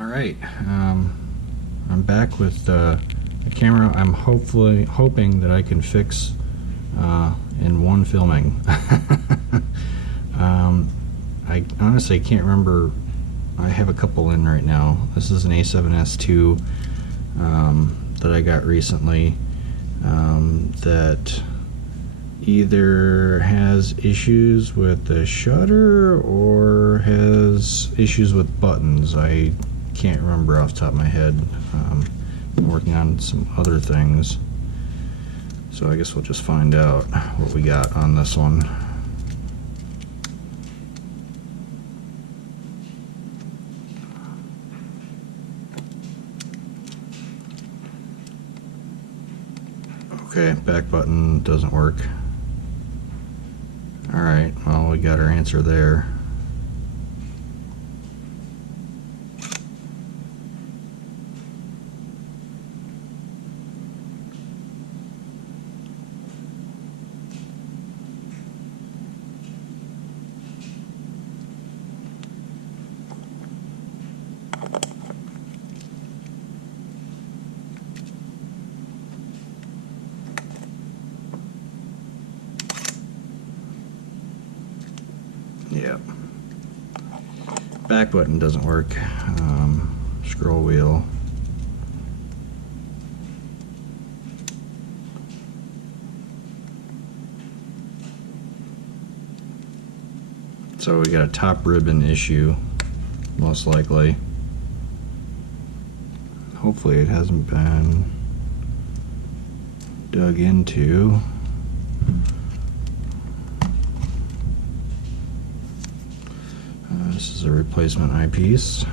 Alright, I'm back with a camera I'm hoping that I can fix in one filming. I honestly can't remember. I have a couple in right now. This is an A7S2 that I got recently that either has issues with the shutter or has issues with buttons. I can't remember off the top of my head. I'm working on some other things, so I guess we'll just find out what we got on this one. Okay, back button doesn't work. Alright, well, we got our answer there. Yep. Back button doesn't work. Scroll wheel. So we got a top ribbon issue, most likely. Hopefully it hasn't been dug into. This is a replacement eyepiece.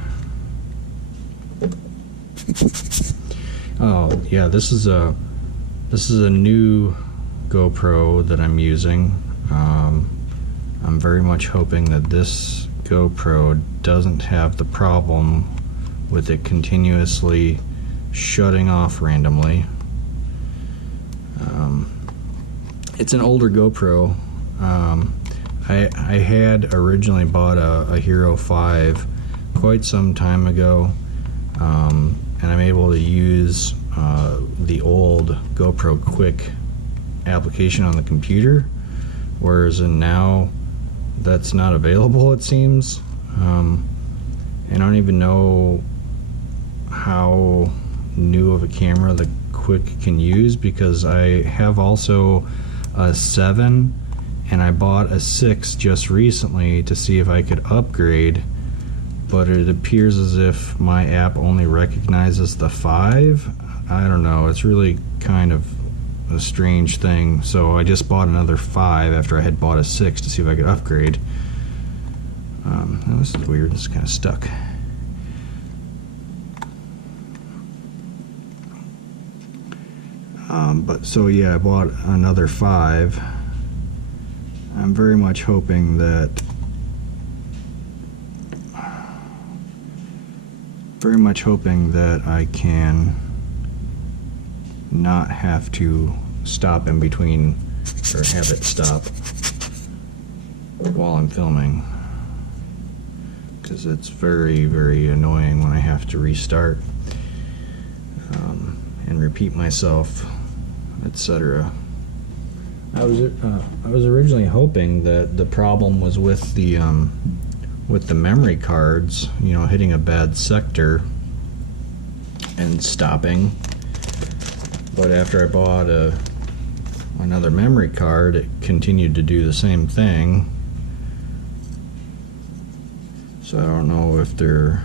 Oh yeah, this is a new GoPro that I'm using. I'm very much hoping that this GoPro doesn't have the problem with it continuously shutting off randomly. It's an older GoPro. I had originally bought a Hero 5 quite some time ago, and I'm able to use the old GoPro Quick application on the computer, whereas now that's not available, it seems. And I don't even know how new of a camera the Quick can use, because I have also a 7 and I bought a 6 just recently to see if I could upgrade, but it appears as if my app only recognizes the 5. I don't know, it's really kind of a strange thing. So I just bought another 5 after I had bought a 6 to see if I could upgrade. This is weird, it's kind of stuck. But so yeah, I bought another 5. I'm very much hoping that I can not have to stop in between, or have it stop while I'm filming, because it's very, very annoying when I have to restart and repeat myself, etc. I was originally hoping that the problem was with the memory cards, you know, hitting a bad sector and stopping. But after I bought another memory card, it continued to do the same thing. So I don't know if there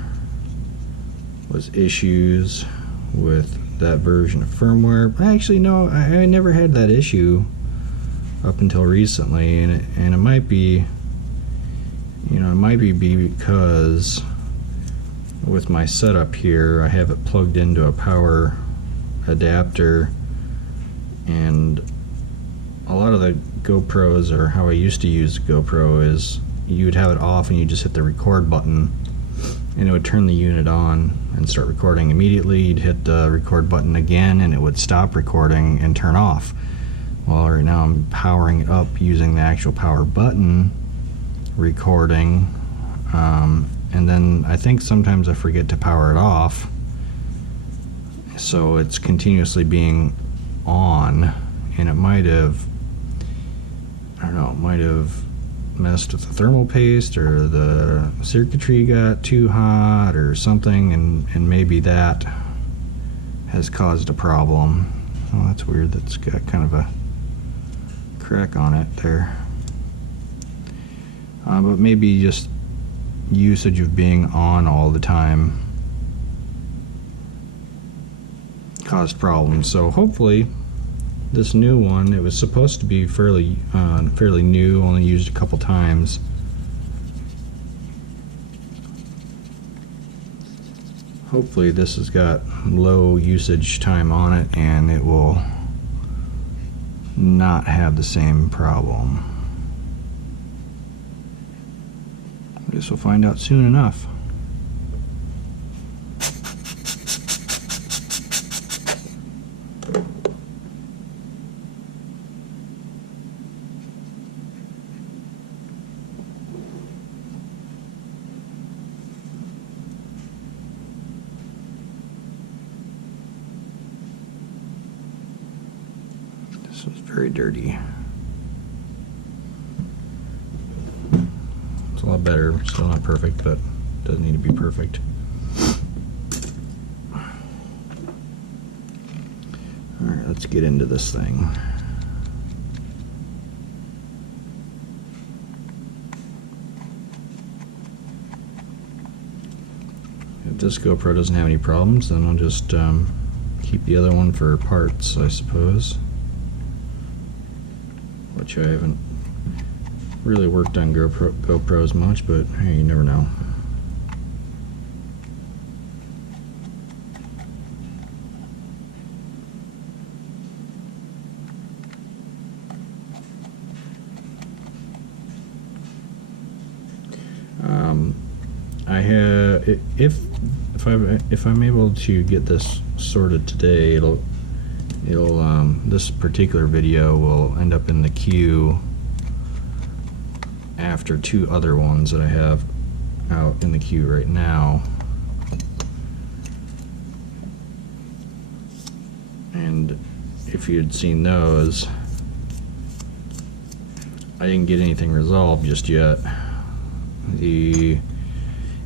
was issues with that version of firmware. Actually, no, I never had that issue up until recently, and it might be, you know, it might be because with my setup here, I have it plugged into a power adapter, and a lot of the GoPros, or how I used to use GoPro, is you would have it off and you just hit the record button and it would turn the unit on and start recording immediately. You'd hit the record button again and it would stop recording and turn off. Well, right now I'm powering it up using the actual power button, recording, and and then I think sometimes I forget to power it off, so it's continuously being on, and it might have, I don't know, it might have messed with the thermal paste, or the circuitry got too hot or something, and maybe that has caused a problem. Oh, that's weird. That's got kind of a crack on it there. But maybe just usage of being on all the time caused problems. So hopefully this new one, it was supposed to be fairly new, only used a couple times. Hopefully this has got low usage time on it, and it will not have the same problem. I guess we'll find out soon enough. This was very dirty. It's a lot better. Still not perfect, but doesn't need to be perfect. Alright, let's get into this thing. If this GoPro doesn't have any problems, then I'll just keep the other one for parts, I suppose. Which I haven't really worked on GoPros much, but hey, you never know. I have, if I'm able to get this sorted today, this particular video will end up in the queue after two other ones that I have out in the queue right now. And if you had seen those, I didn't get anything resolved just yet.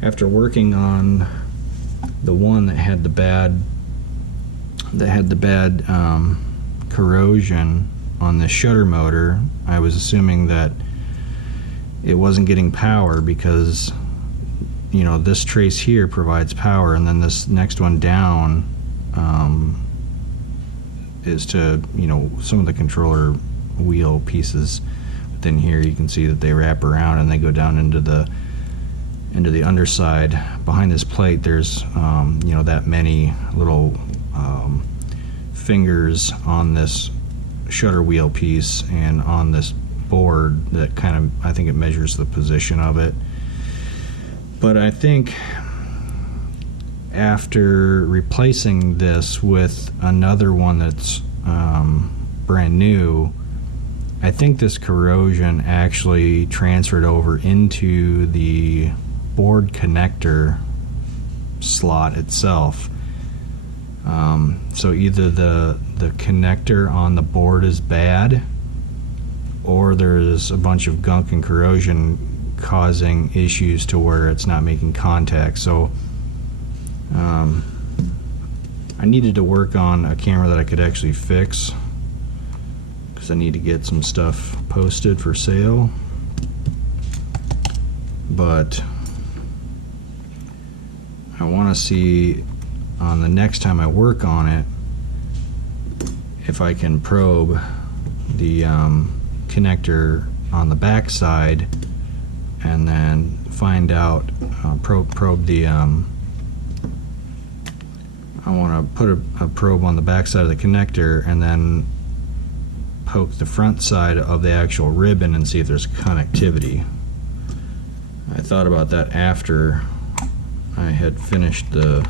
After working on the one that had the bad corrosion on the shutter motor, I was assuming that it wasn't getting power because, you know, this trace here provides power, and then this next one down is to, you know, some of the controller wheel pieces within here. You can see that they wrap around and they go down into the underside. Behind this plate there's you know, that many little fingers on this shutter wheel piece and on this board that kind of, I think it measures the position of it. But I think after replacing this with another one that's brand new, I think this corrosion actually transferred over into the board connector slot itself. So either the connector on the board is bad, or there's a bunch of gunk and corrosion causing issues to where it's not making contact. So I needed to work on a camera that I could actually fix, because I need to get some stuff posted for sale. But I want to see on the next time I work on it if I can probe the connector on the back side, and then find out, probe the I want to put a probe on the back side of the connector and then poke the front side of the actual ribbon and see if there's connectivity. I thought about that after I had finished the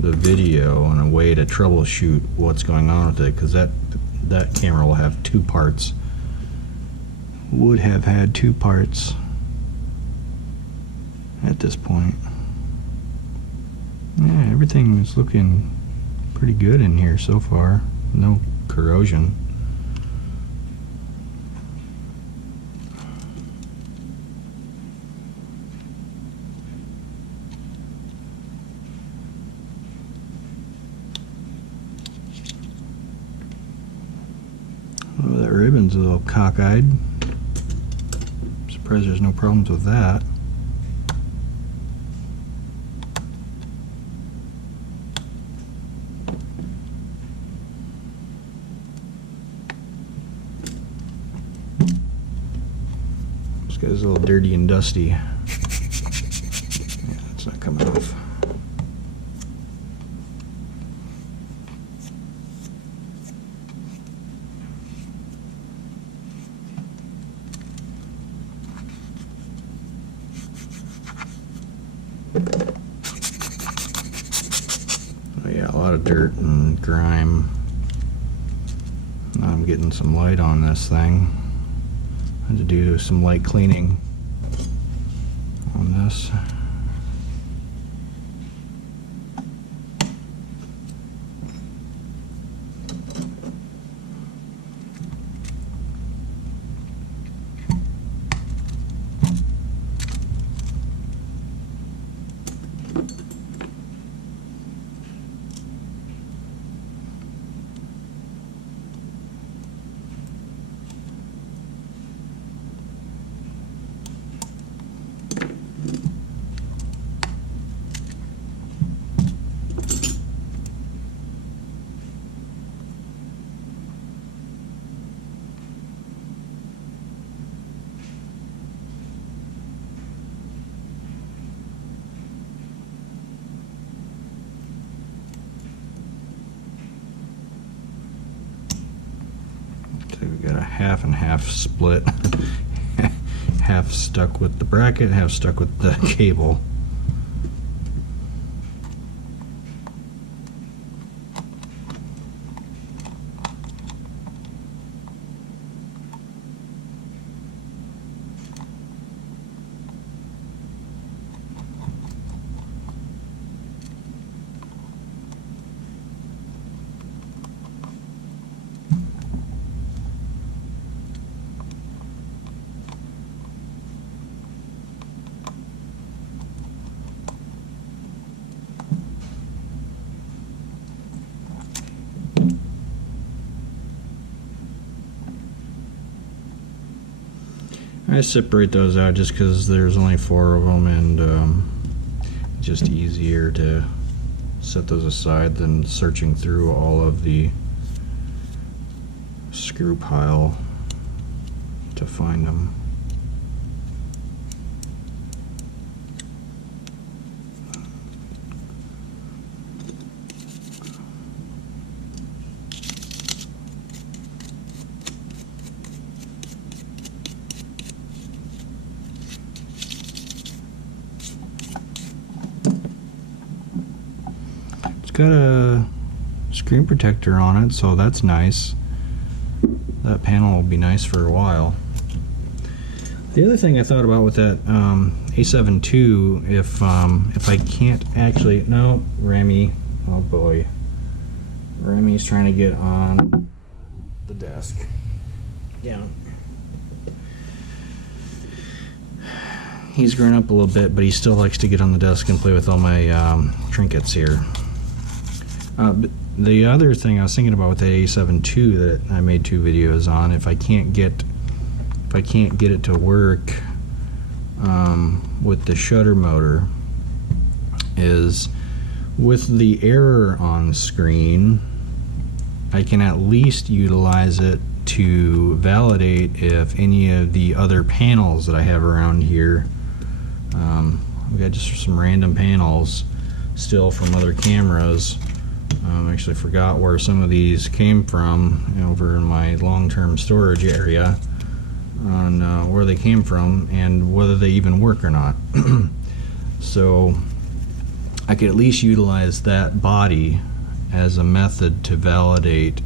video, and a way to troubleshoot what's going on with it, because that camera will have two parts. Would have had two parts. at this point. Yeah, everything is looking pretty good in here so far. No corrosion. Oh, that ribbon's a little cockeyed. Surprised there's no problems with that. This guy's a little dirty and dusty. Yeah, it's not coming off. Oh yeah, a lot of dirt and grime. Now I'm getting some light on this thing. I had to do some light cleaning on this. So we got a half and half split. Half stuck with the bracket, half stuck with the cable. I separate those out just because there's only 4 of them, and just easier to set those aside than searching through all of the screw pile to find them. Got a screen protector on it, so that's nice. That panel will be nice for a while. The other thing I thought about with that A7 II, if I can't actually, no, Remy, oh boy, Remy's trying to get on the desk. Yeah. He's grown up a little bit, but he still likes to get on the desk and play with all my trinkets here. But the other thing I was thinking about with the A7 II that I made 2 videos on, if I can't get it to work with the shutter motor, is with the error on screen, I can at least utilize it to validate if any of the other panels that I have around here, we got just some random panels still from other cameras. I actually forgot where some of these came from over in my long-term storage area, on where they came from and whether they even work or not. So I could at least utilize that body as a method to validate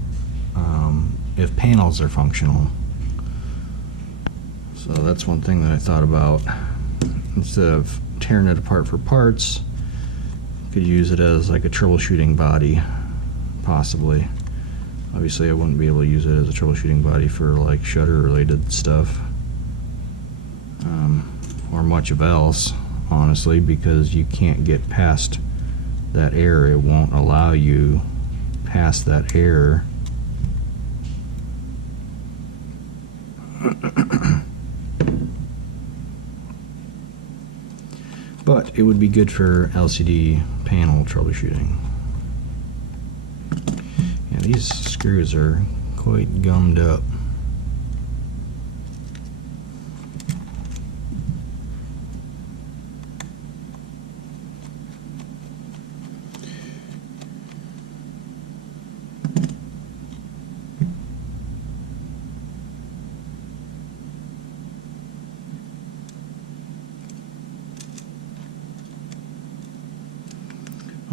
if panels are functional. So that's one thing that I thought about. Instead of tearing it apart for parts, could use it as like a troubleshooting body, possibly. Obviously I wouldn't be able to use it as a troubleshooting body for like shutter related stuff, or much of else, honestly, because you can't get past that error. It won't allow you past that error. But it would be good for LCD panel troubleshooting. Yeah, these screws are quite gummed up.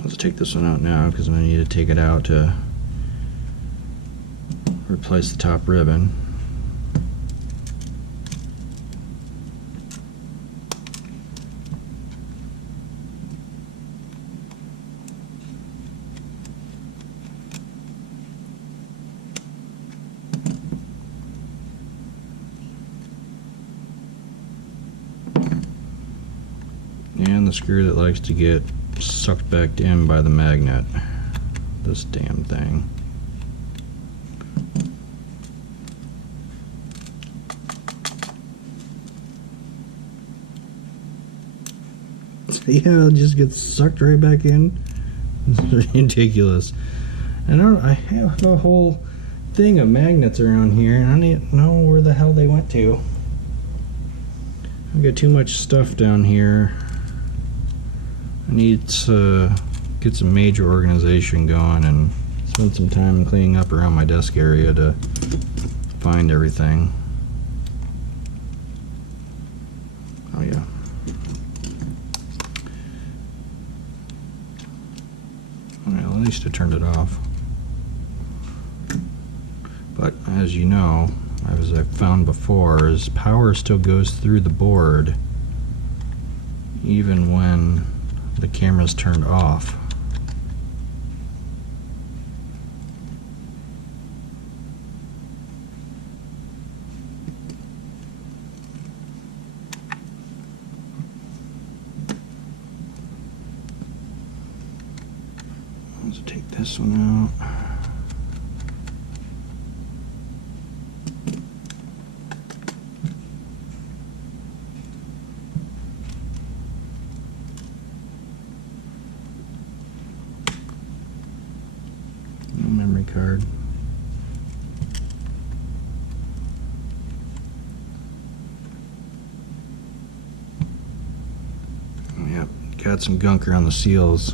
Let's take this one out now because I'm going to need to take it out to replace the top ribbon. And the screw that likes to get sucked back in by the magnet. This damn thing. Yeah, it just gets sucked right back in. It's ridiculous. I have a whole thing of magnets around here, and I don't know where the hell they went to. I've got too much stuff down here. I need to get some major organization going and spend some time cleaning up around my desk area to find everything. Oh yeah. Well, at least I turned it off. But as you know, as I've found before, is power still goes through the board even when the camera's turned off. Let's take this one out. Memory card. Yep, got some gunk around the seals.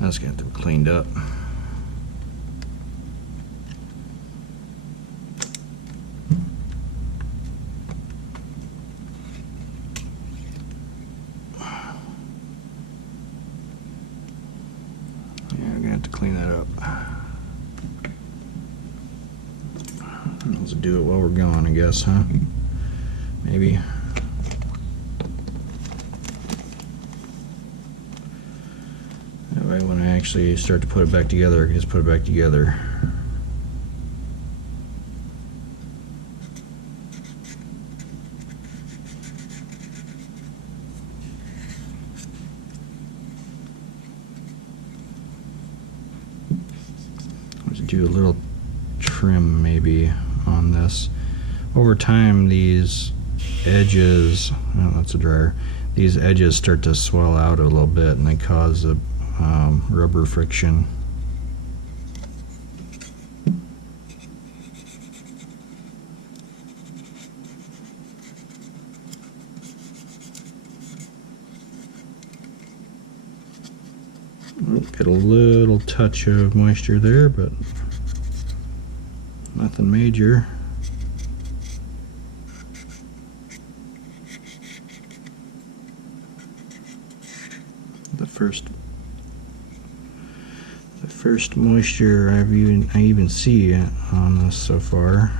That's gonna have to be cleaned up. Yeah, I'm gonna have to clean that up. Let's do it while we're going, I guess, huh? Maybe. When I actually start to put it back together, I can just put it back together. Let's do a little trim maybe on this. Over time, these edges, oh, that's a dryer, these edges start to swell out a little bit and they cause a rubber friction. Get a little touch of moisture there, but nothing major. The first moisture I even see on this so far.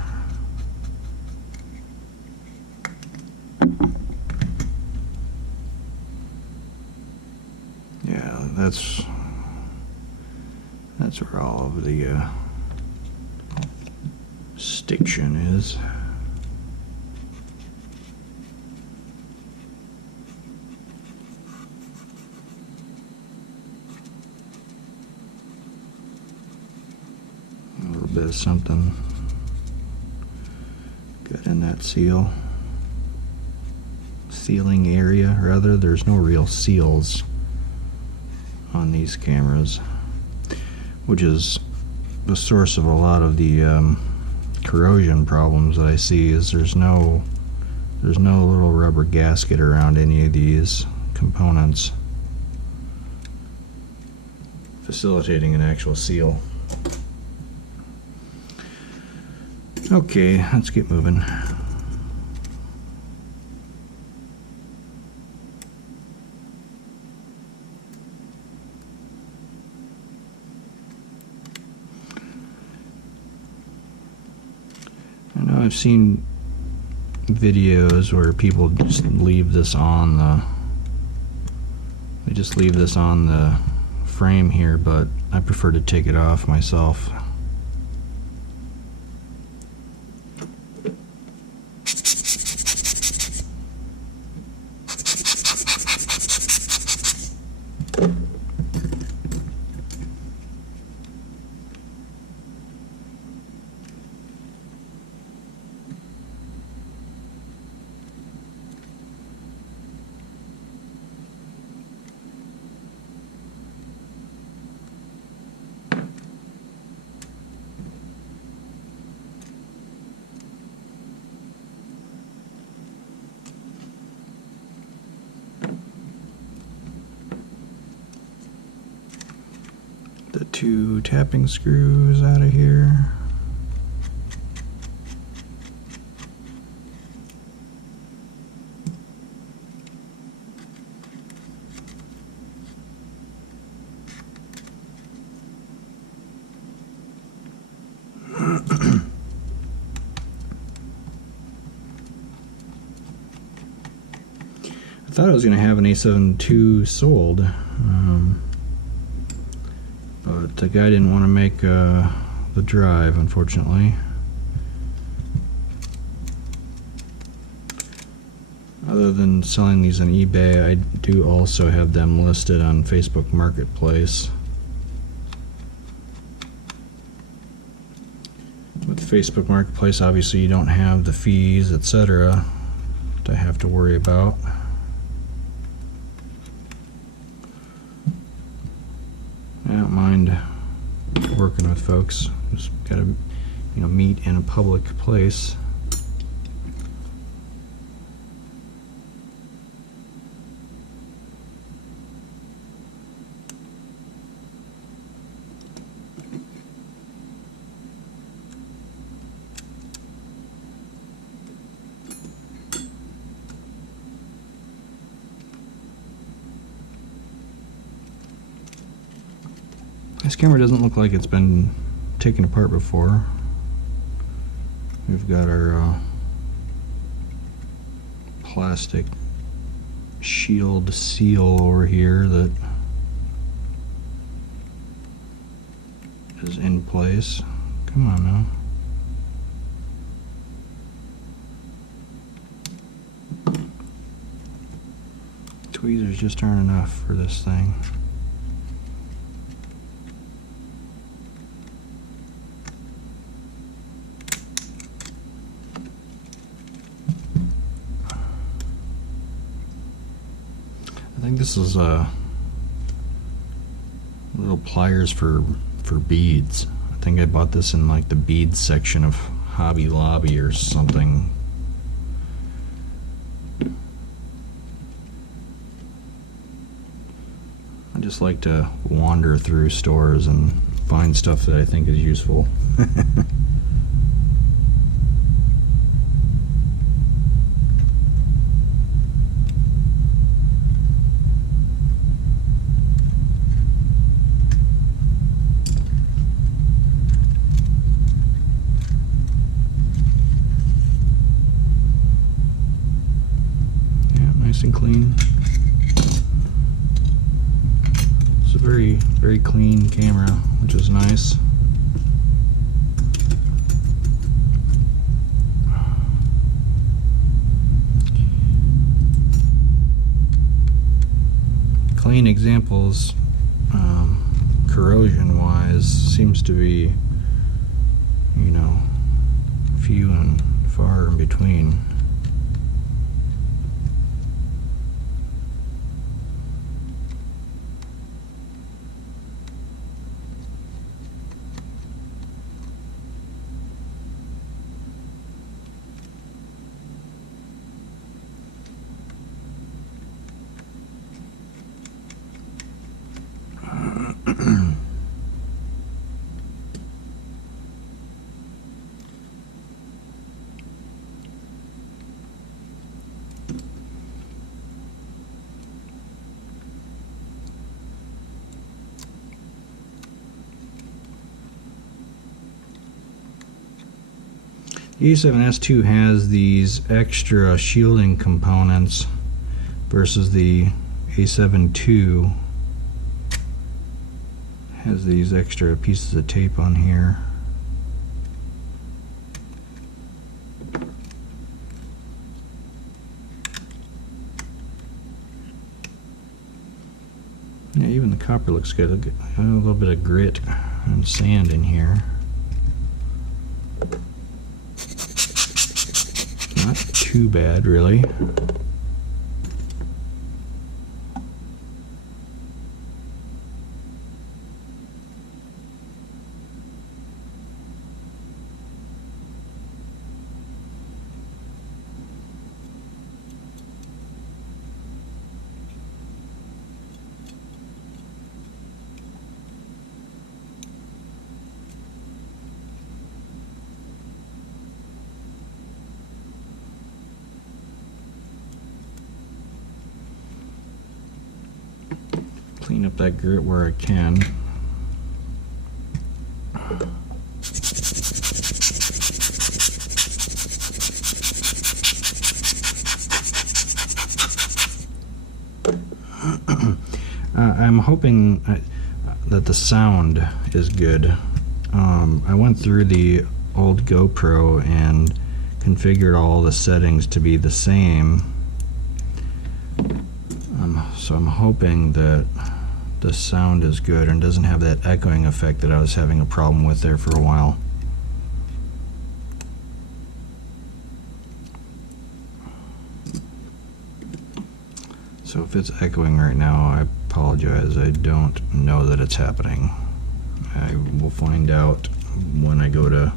Yeah, that's where all of the stiction is. A little bit of something good in that sealing area, rather. There's no real seals on these cameras, which is the source of a lot of the corrosion problems that I see. Is there's no little rubber gasket around any of these components facilitating an actual seal. Okay, let's get moving. I know I've seen videos where people just leave this on the frame here, but I prefer to take it off myself. The 2 tapping screws out of here. I thought I was going to have an A7 II sold, but the guy didn't want to make the drive, unfortunately. Other than selling these on eBay, I do also have them listed on Facebook Marketplace. With Facebook Marketplace, obviously you don't have the fees, etc. to have to worry about. I don't mind working with folks. Just gotta, meet in a public place. This camera doesn't look like it's been taken apart before. We've got our plastic shield seal over here that is in place. Come on now. Tweezers just aren't enough for this thing. I think this is little pliers for beads. I think I bought this in like the beads section of Hobby Lobby or something. I I just like to wander through stores and find stuff that I think is useful. Nice and clean. It's a very clean camera, which is nice. Clean examples, corrosion wise, seems to be, you know, few and far in between. The A7S2 has these extra shielding components versus the A7 II has these extra pieces of tape on here. Yeah, even the copper looks good. A little bit of grit and sand in here. Not too bad, really. Clean up that grit where I can. I'm hoping that the sound is good. I went through the old GoPro and configured all the settings to be the same. So I'm hoping that the sound is good and doesn't have that echoing effect that I was having a problem with there for a while. So if it's echoing right now, I apologize. I don't know that it's happening. I will find out when I go to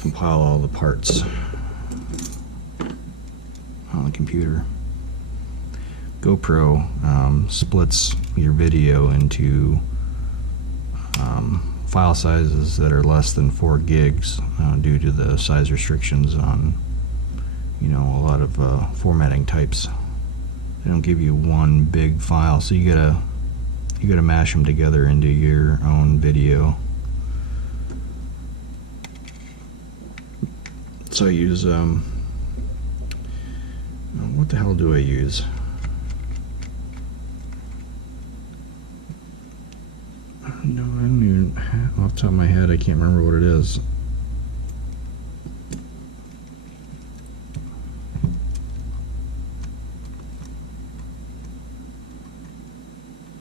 compile all the parts on the computer. GoPro splits your video into file sizes that are less than 4 gigs due to the size restrictions on, you know, a lot of formatting types. They don't give you one big file, so you gotta mash them together into your own video. So I use what the hell do I use? No, I don't even, off the top of my head, I can't remember what it is.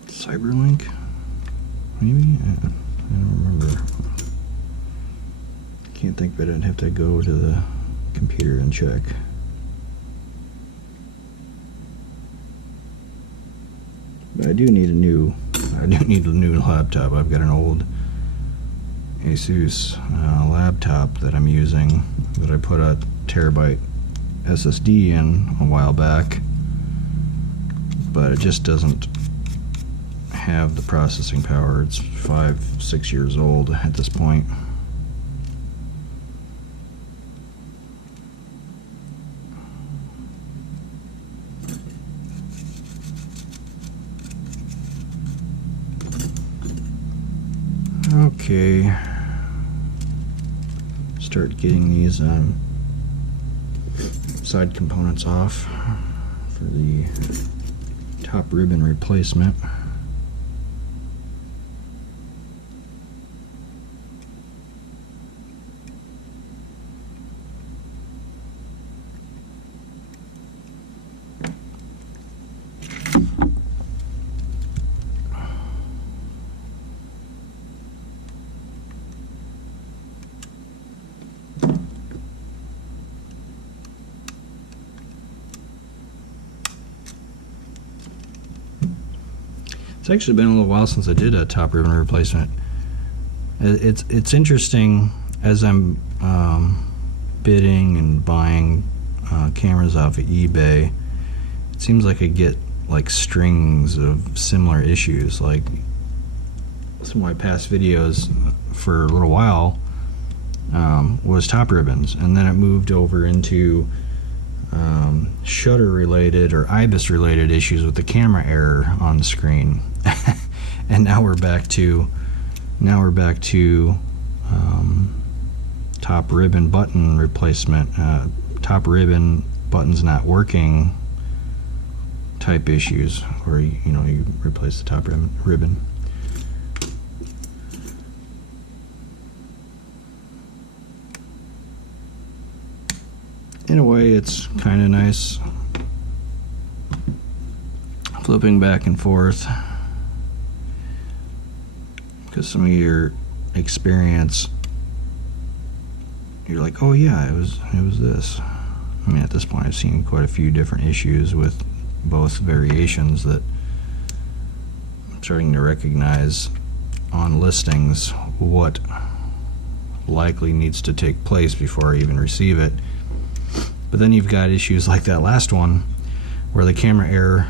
Cyberlink? Maybe? I don't remember. Can't think of it. I'd have to go to the computer and check. But I do need a new laptop. I've got an old ASUS laptop that I'm using that I put a terabyte SSD in a while back, but it just doesn't have the processing power. It's 5-6 years old at this point. Okay, start getting these side components off for the top ribbon replacement. It's actually been a little while since I did a top ribbon replacement. It's interesting as I'm bidding and buying cameras off of eBay. It seems like I get like strings of similar issues. Like some of my past videos for a little while was top ribbons, and then it moved over into shutter related or IBIS related issues with the camera error on the screen. And now we're back to top ribbon button replacement, top ribbon buttons not working type issues, where you replace the top ribbon. In a way, it's kind of nice flipping back and forth, because some of your experience, you're like, oh yeah, it was this. I mean, at this point I've seen quite a few different issues with both variations that I'm starting to recognize on listings what likely needs to take place before I even receive it. But then you've got issues like that last one where the camera error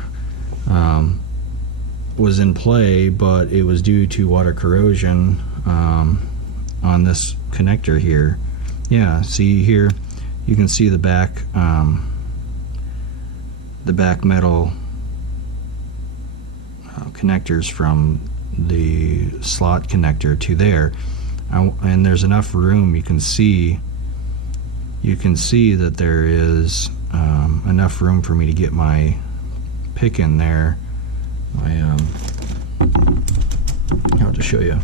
was in play, but it was due to water corrosion on this connector here. Yeah, see here, you can see the back metal connectors from the slot connector to there, and there's enough room. You can see that there is enough room for me to get my pick in there. I'll just show you.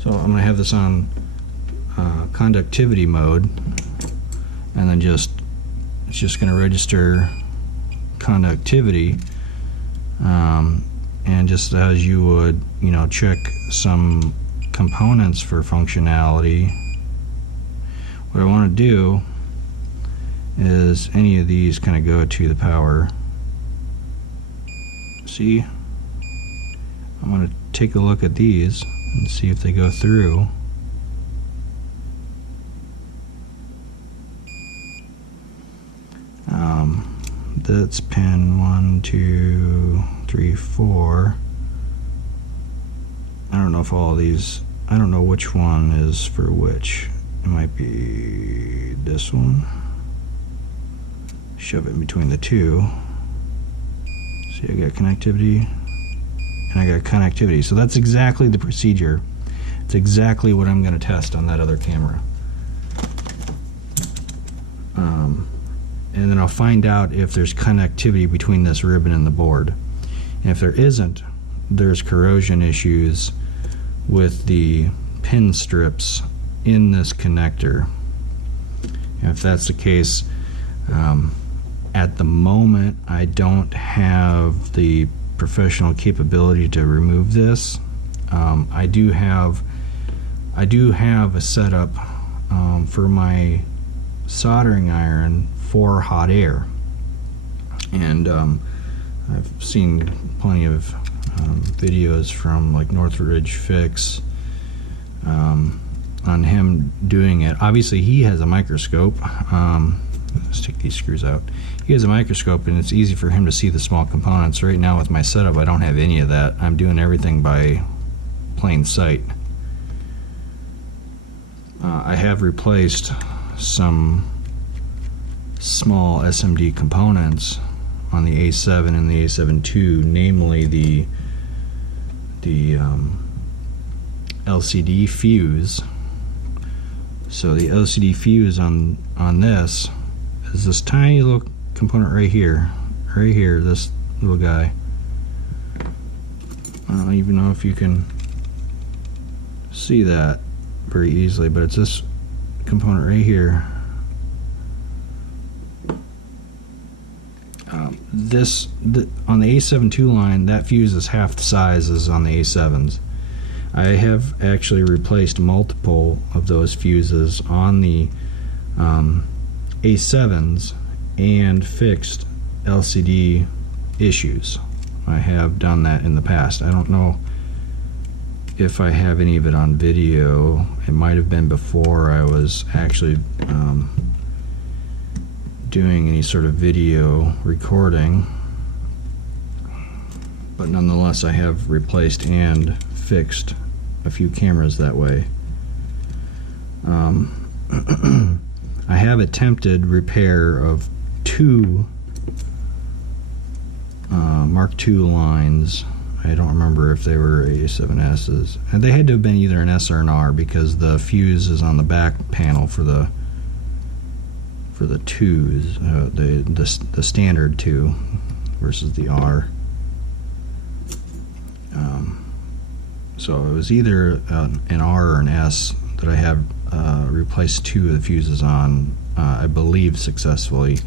So I'm going to have this on conductivity mode, and then it's just going to register conductivity, and just as you would check some components for functionality. What I want to do is any of these kind of go to the power. See, I'm going to take a look at these and see if they go through. That's pin 1, 2, 3, 4. I don't know if all of these, I don't know which one is for which. It might be this one. Shove it in between the two. See, I got connectivity, and I got connectivity. So that's exactly the procedure. It's exactly what I'm going to test on that other camera. And then I'll find out if there's connectivity between this ribbon and the board. And if there isn't, there's corrosion issues with the pin strips in this connector. And if that's the case, at the moment I don't have the professional capability to remove this. I do have a setup for my soldering iron for hot air, and I've seen plenty of videos from like Northridge Fix on him doing it. Obviously he has a microscope. Let's take these screws out. He he has a microscope and it's easy for him to see the small components. Right now with my setup, I don't have any of that. I'm doing everything by plain sight. I have replaced some small SMD components on the A7 and the A7 II, namely the LCD fuse. So the LCD fuse on this is this tiny little component right here, this little guy. I don't even know if you can see that very easily, but it's this component right here. On the A7 II line, that fuse is half the size as on the A7s. I have actually replaced multiple of those fuses on the A7s and fixed LCD issues. I have done that in the past. I don't know if I have any of it on video. It might have been before I was actually doing any sort of video recording, but nonetheless I have replaced and fixed a few cameras that way. I have attempted repair of two Mark II lines. I don't remember if they were A7Ss, and they had to have been either an S or an R, because the fuse is on the back panel for the twos, the standard 2 versus the R. So it was either an R or an S that I have replaced 2 of the fuses on, I believe successfully,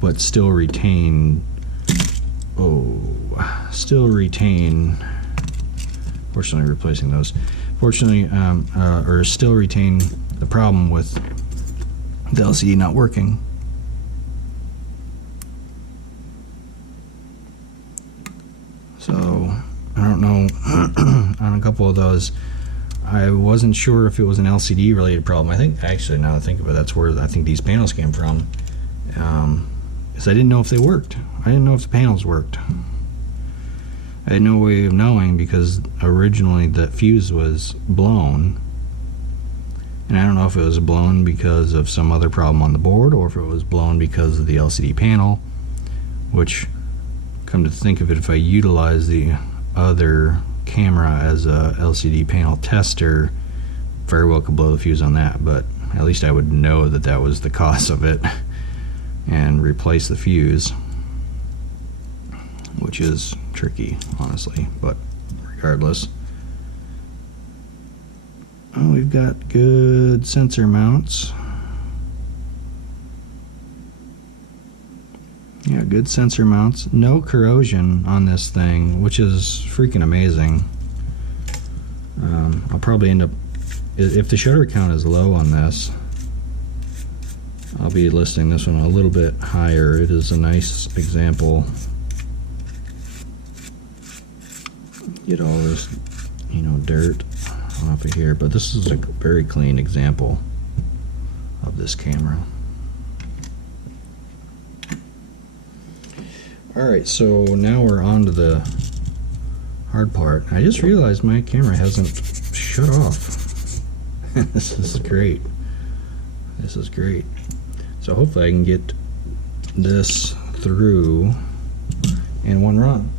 but still retain. Fortunately, replacing those. Fortunately, or still retain the problem with the LCD not working. So I don't know. On a couple of those, I wasn't sure if it was an LCD related problem. I think, actually, now that I think of it, that's where I think these panels came from. Is I didn't know if they worked. I didn't know if the panels worked. I had no way of knowing, because originally that fuse was blown, and I don't know if it was blown because of some other problem on the board, or if it was blown because of the LCD panel, which, come to think of it, if I utilize the other camera as a LCD panel tester, very well could blow the fuse on that, but at least I would know that that was the cause of it and replace the fuse, which is tricky, honestly, but regardless. Oh, we've got good sensor mounts. Yeah, good sensor mounts. No corrosion on this thing, which is freaking amazing. I'll probably end up, if the shutter count is low on this, I'll be listing this one a little bit higher. It is a nice example. Get all this, dirt off of here, but this is a very clean example of this camera. Alright, so now we're on to the hard part. I just realized my camera hasn't shut off. This is great. This is great. So hopefully I can get this through in one run.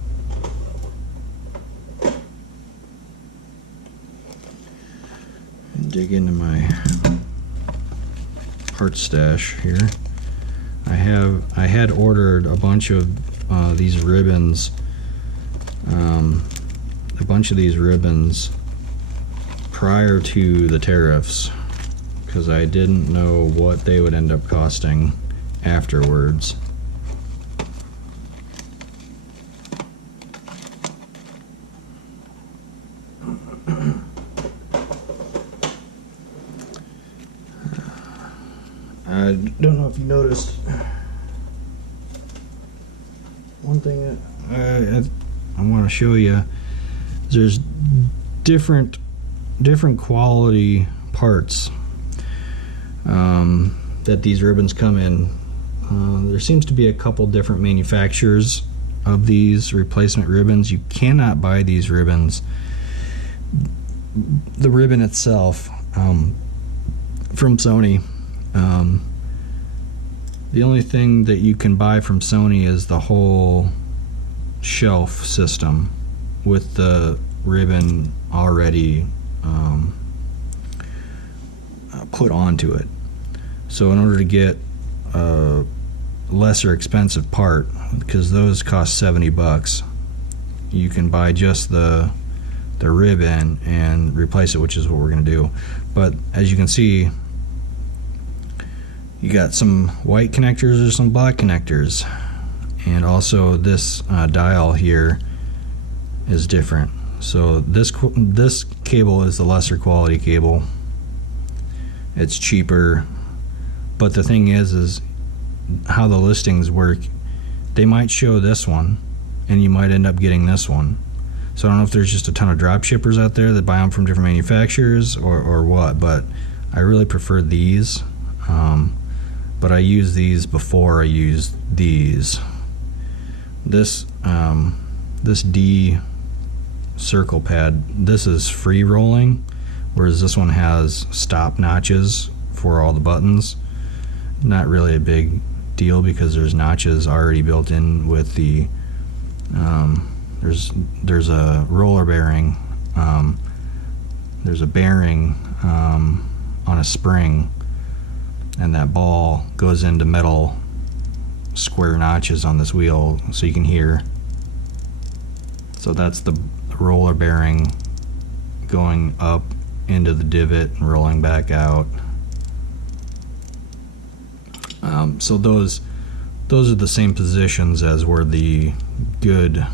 And dig into my parts stash here. I had ordered a bunch of these ribbons, prior to the tariffs, because I didn't know what they would end up costing afterwards. I don't know if you noticed one thing that I want to show you. There's different quality parts that these ribbons come in. There seems to be a couple different manufacturers of these replacement ribbons. You cannot buy these ribbons, the ribbon itself, from Sony. The only thing that you can buy from Sony is the whole shelf system with the ribbon already put onto it. So in order to get a lesser expensive part, because those cost 70 bucks, you can buy just the ribbon and replace it, which is what we're going to do. But as you can see, you got some white connectors or some black connectors, and also this dial here is different. So this cable is the lesser quality cable. It's cheaper, but the thing is how the listings work. They might show this one, and you might end up getting this one. So I don't know if there's just a ton of drop shippers out there that buy them from different manufacturers or what, but I really prefer these. But I use these before I use these. This D circle pad, this is free rolling, whereas this one has stop notches for all the buttons. Not really a big deal because there's notches already built in with the there's a roller bearing, there's a bearing on a spring, and that ball goes into metal square notches on this wheel so you can hear. So that's the roller bearing going up into the divot and rolling back out. So those are the same positions as where the good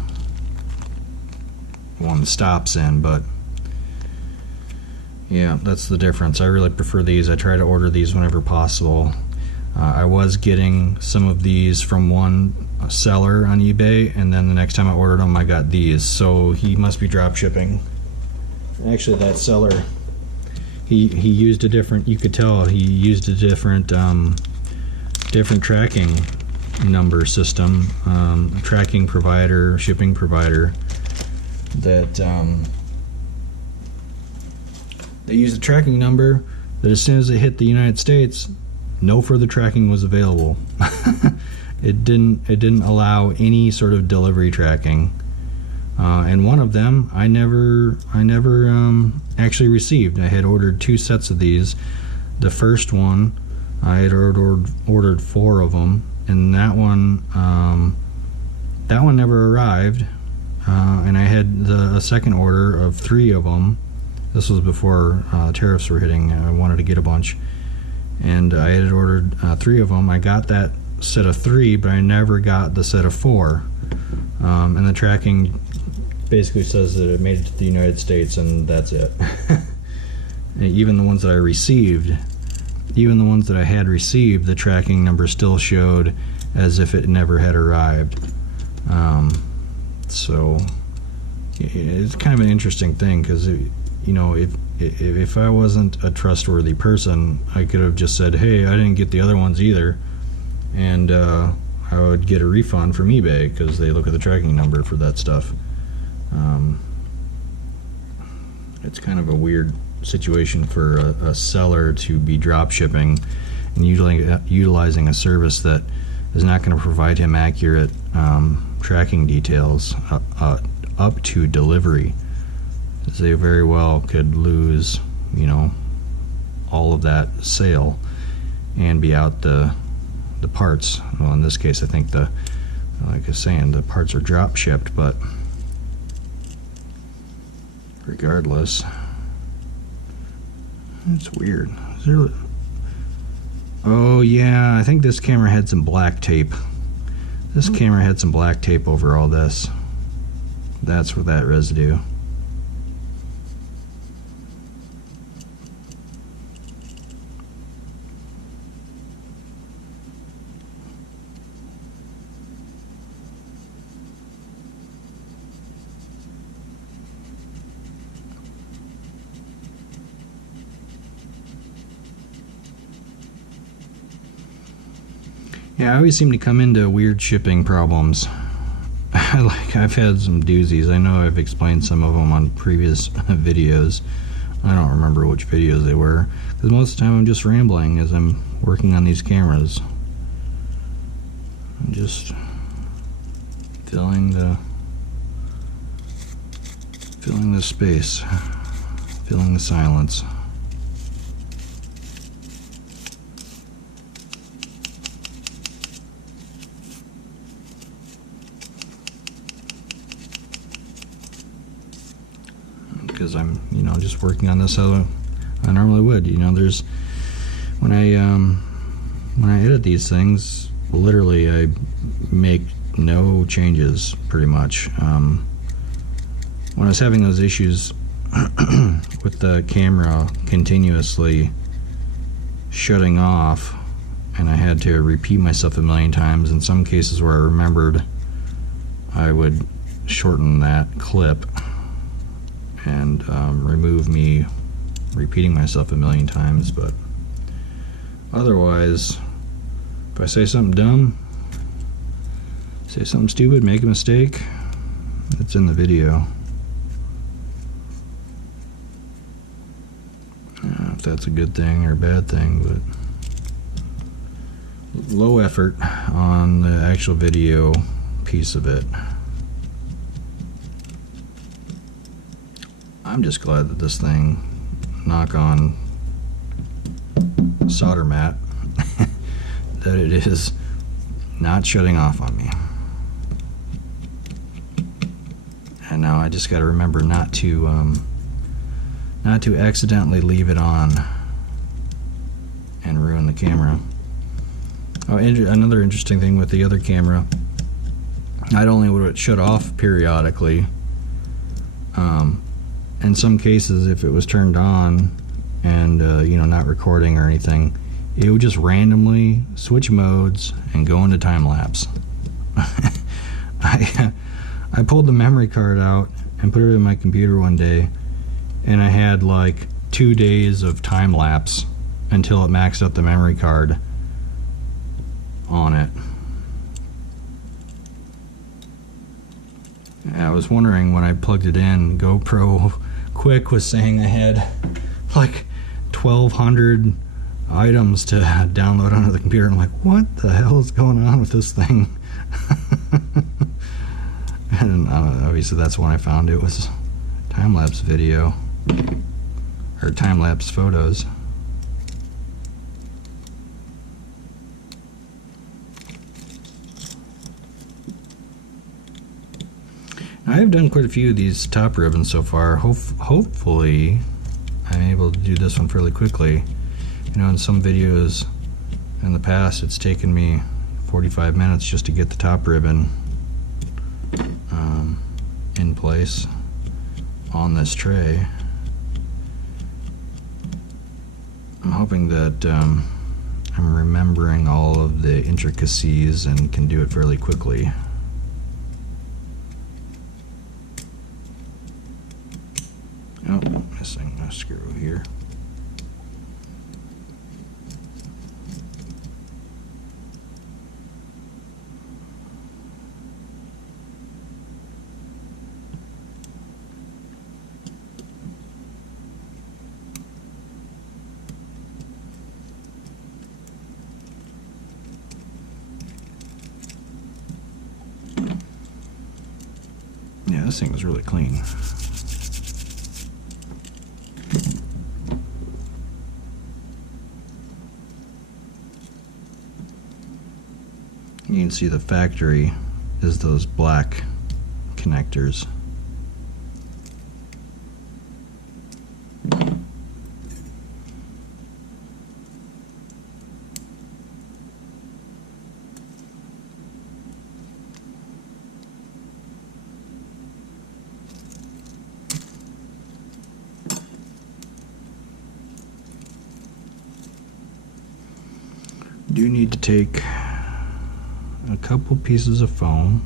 one stops in, but yeah, that's the difference. I really prefer these. I try to order these whenever possible. I was getting some of these from one seller on eBay, and then the next time I ordered them I got these, so he must be drop shipping. Actually, that seller, he used a different, you could tell he used a different different tracking number system, tracking provider, shipping provider, that they used a tracking number that as soon as it hit the United States, no further tracking was available. It didn't allow any sort of delivery tracking, and one of them I never actually received. I had ordered 2 sets of these. The first one I had ordered 4 of them, and that one never arrived. And I had a second order of 3 of them. This was before tariffs were hitting. I wanted to get a bunch, and I had ordered 3 of them. I got that set of 3, but I never got the set of 4. And the tracking basically says that it made it to the United States, and that's it. And even the ones that I received, even the ones that I had received, the tracking number still showed as if it never had arrived. So it's kind of an interesting thing, because you know, if I wasn't a trustworthy person, I could have just said, hey, I didn't get the other ones either, and I would get a refund from eBay because they look at the tracking number for that stuff. It's kind of a weird situation for a seller to be drop shipping and utilizing a service that is not going to provide him accurate tracking details up to delivery. As they very well could lose, you know, all of that sale and be out the parts. Well, in this case, I think like I was saying, the parts are drop shipped, but regardless, it's weird. Is there... Oh yeah, I think this camera had some black tape. This camera had some black tape over all this. That's where that residue. Yeah, I always seem to come into weird shipping problems. I've had some doozies. I know I've explained some of them on previous videos. I don't remember which videos they were, because most of the time I'm just rambling as I'm working on these cameras. I'm just filling the space, filling the silence. Because I'm, just working on this how I normally would. There's when I edit these things, literally I make no changes pretty much. When I was having those issues with the camera continuously shutting off, and I had to repeat myself a million times, in some cases where I remembered, I would shorten that clip and remove me repeating myself a million times. But otherwise, if I say something dumb, say something stupid, make a mistake, it's in the video. I don't know if that's a good thing or a bad thing, but low effort on the actual video piece of it. I'm just glad that this thing, knock on solder mat, that it is not shutting off on me. And now I just got to remember not to accidentally leave it on and ruin the camera. Oh, another interesting thing with the other camera, not only would it shut off periodically, in some cases, if it was turned on and not recording or anything, it would just randomly switch modes and go into time lapse. I pulled the memory card out and put it in my computer one day, and I had like 2 days of time lapse until it maxed out the memory card on it. And I was wondering, when I plugged it in, GoPro Quick was saying I had like 1,200 items to download onto the computer. I'm like, what the hell is going on with this thing? And obviously that's when I found it was time-lapse video, or time-lapse photos. I've done quite a few of these top ribbons so far. Hopefully I'm able to do this one fairly quickly. In some videos in the past, it's taken me 45 minutes just to get the top ribbon in place on this tray. I'm hoping that I'm remembering all of the intricacies and can do it fairly quickly. Oh, missing a screw here. Yeah, this thing is really clean. You can see the factory is those black connectors. Do need to take a couple pieces of foam.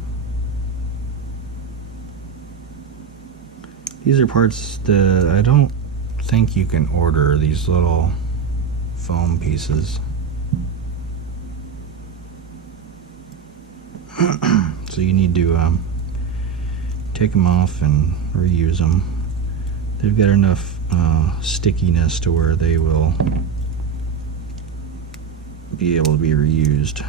These are parts that I don't think you can order, these little foam pieces. So you need to take them off and reuse them. They've got enough stickiness to where they will be able to be reused.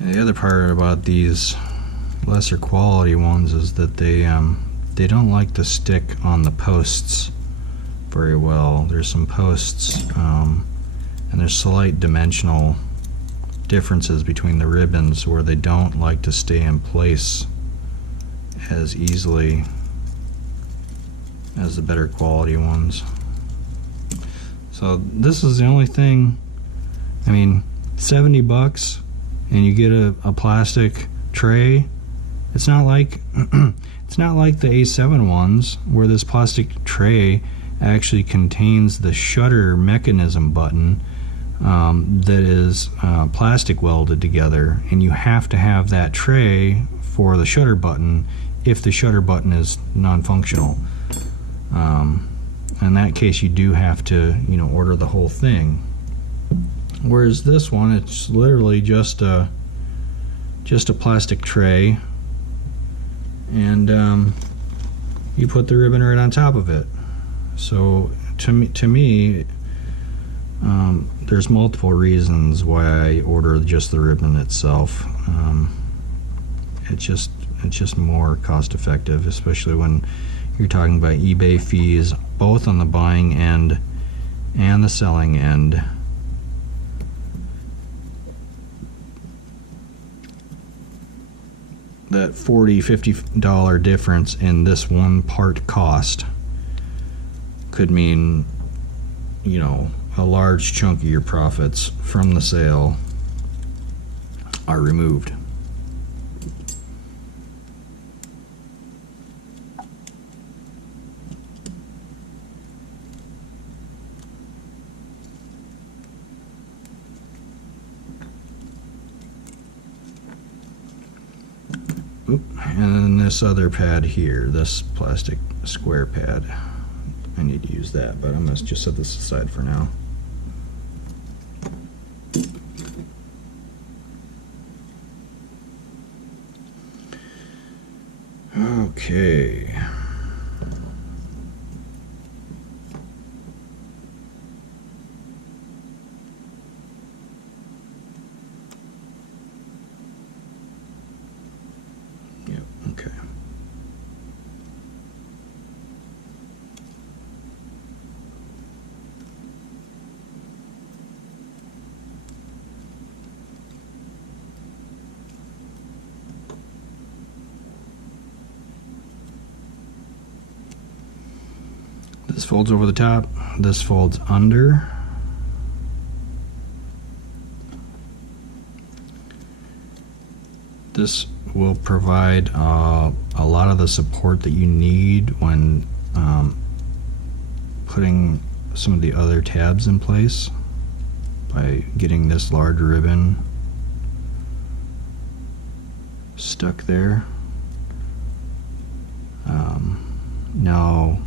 And the other part about these lesser quality ones is that they don't like to stick on the posts very well. There's some posts and there's slight dimensional differences between the ribbons where they don't like to stay in place as easily as the better quality ones. So this is the only thing. I mean, $70 and you get a plastic tray. It's not like it's not like the A7 ones where this plastic tray actually contains the shutter mechanism button that is plastic welded together, and you have to have that tray for the shutter button if the shutter button is non-functional. In that case, you do have to, you know, order the whole thing. Whereas this one, it's literally just a plastic tray, and you put the ribbon right on top of it. So to me, there's multiple reasons why I order just the ribbon itself. It's just more cost effective, especially when you're talking about eBay fees, both on the buying end and the selling end. That $40–50 difference in this one part cost could mean, you know, a large chunk of your profits from the sale are removed. And then this other pad here, this plastic square pad, I need to use that, but I'm going to just set this aside for now. Okay. Okay. This folds over the top, this folds under. This will provide a lot of the support that you need when putting some of the other tabs in place by getting this large ribbon stuck there. Now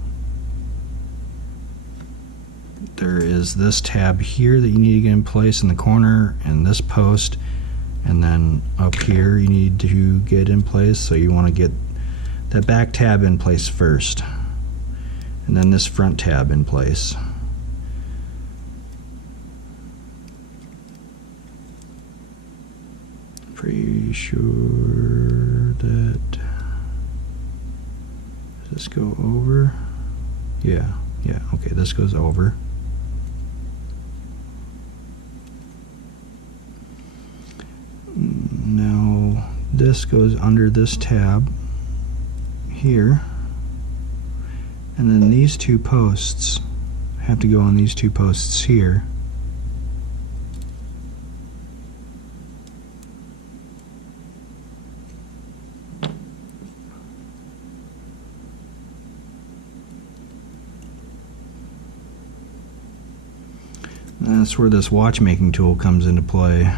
there is this tab here that you need to get in place in the corner, and this post, and then up here you need to get in place. So you want to get that back tab in place first, and then this front tab in place. Pretty sure that, does this go over? Yeah, okay, this goes over. Now this goes under this tab here, and then these two posts have to go on these two posts here. And that's where this watchmaking tool comes into play.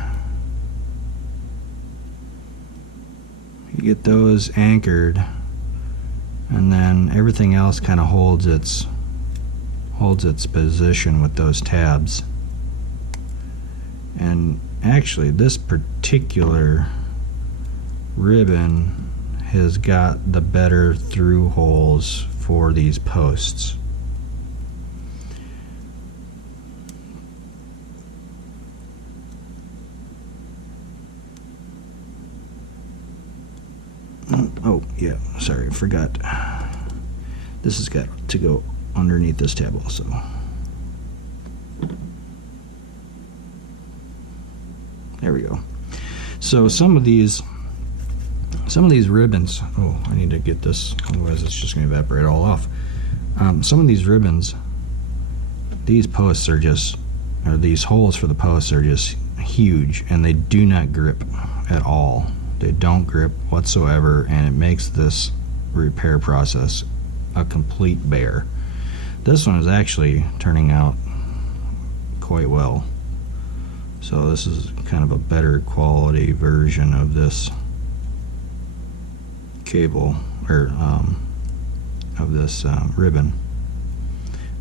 You get those anchored, and then everything else kind of holds its position with those tabs. And actually, this particular ribbon has got the better through holes for these posts. Oh yeah, sorry, I forgot. This has got to go underneath this tab also. There we go. So some of these ribbons, oh, I need to get this, otherwise it's just going to evaporate all off. Some of these ribbons, these posts are just, or these holes for the posts are just huge, and they do not grip at all. They don't grip whatsoever, and it makes this repair process a complete bear. This one is actually turning out quite well. So this is kind of a better quality version of this cable, or of this ribbon.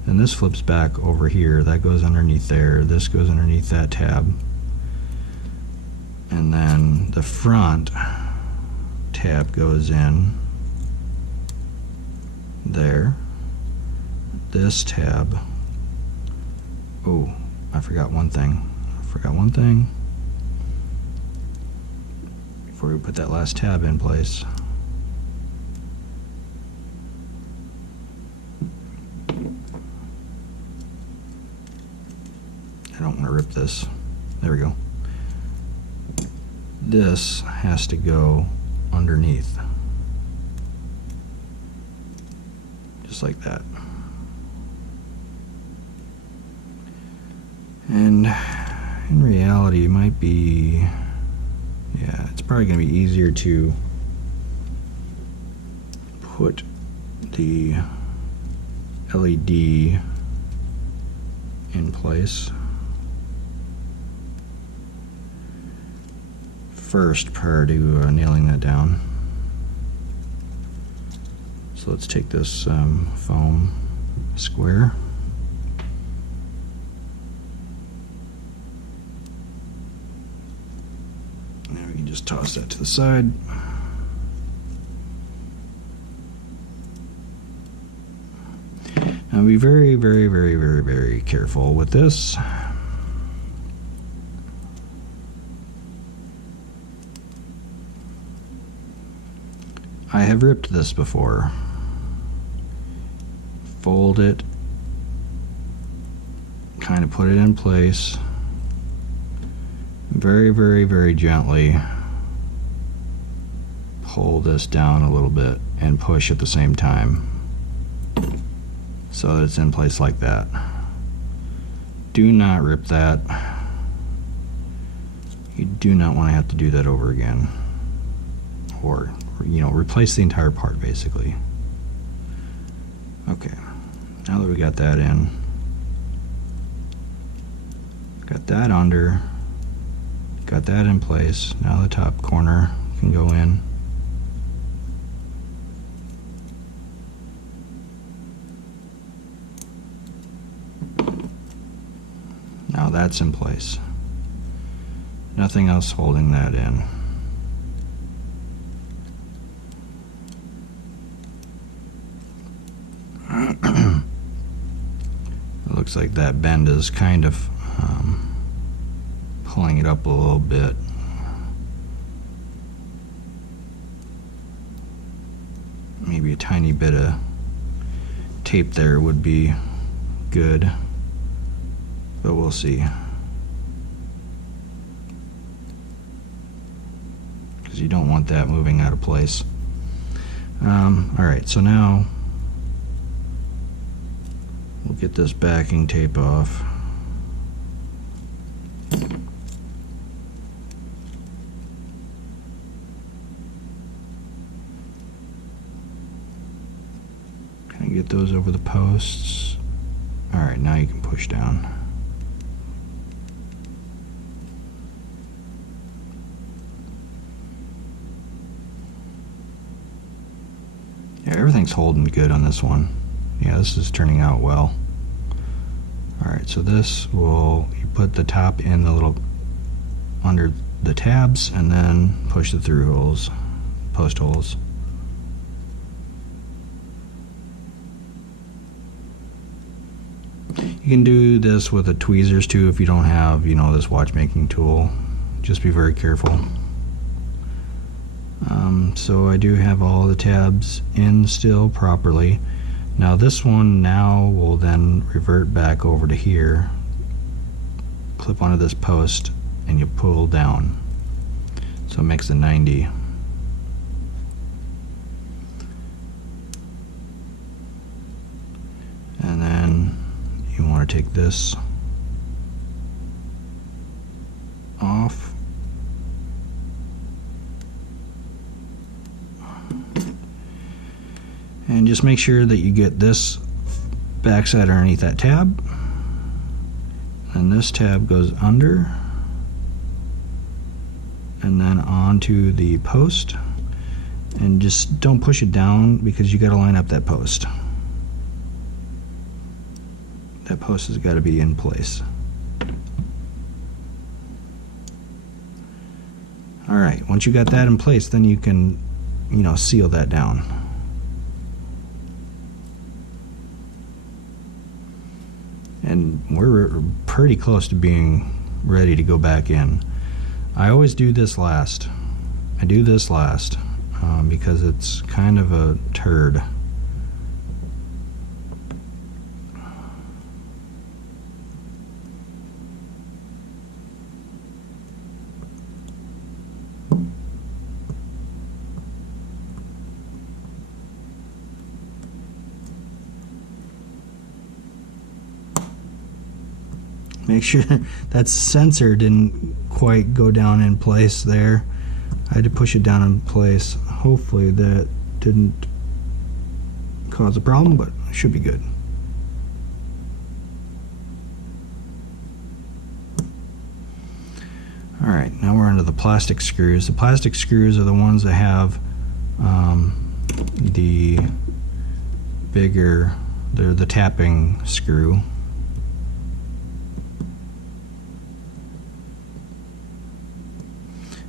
And this flips back over here. That goes underneath there. This goes underneath that tab. And then the front tab goes in there. This tab, oh, I forgot one thing. Before we put that last tab in place. I don't want to rip this. There we go. This has to go underneath. Just like that. And in reality, it might be, yeah, it's probably going to be easier to put the LED in place first prior to nailing that down. So let's take this foam square. Now we can just toss that to the side. Now be very, very, very, very, very careful with this. I have ripped this before. Fold it, kind of put it in place, very, very, very gently pull this down a little bit and push at the same time so that it's in place like that. Do not rip that. You do not want to have to do that over again, or replace the entire part basically. Okay, now that we got that in, got that under, got that in place, now the top corner can go in. Now that's in place. Nothing else holding that in. It looks like that bend is kind of pulling it up a little bit. Maybe a tiny bit of tape there would be good, but we'll see. Because you don't want that moving out of place. Alright, so now we'll get this backing tape off. Kind of get those over the posts. Alright, now you can push down. everything's holding good on this one. Yeah, this is turning out well. Alright, so this will, you put the top in the little, under the tabs, and then push the through holes, post holes. You can do this with the tweezers too if you don't have, you know, this watchmaking tool. Just be very careful. So I do have all the tabs in still properly. Now this one now will then revert back over to here, clip onto this post, and you pull down. So it makes a 90. And then you want to take this off. And just make sure that you get this backside underneath that tab. And this tab goes under. And then onto the post. And just don't push it down because you got to line up that post. That post has got to be in place. Alright, once you got that in place, then you can, you know, seal that down. And we're pretty close to being ready to go back in. I always do this last. I do this last because it's kind of a turd. Make sure that sensor didn't quite go down in place there. I had to push it down in place. Hopefully that didn't cause a problem, but it should be good. Alright, now we're onto the plastic screws. The plastic screws are the ones that have the bigger, they're the tapping screw.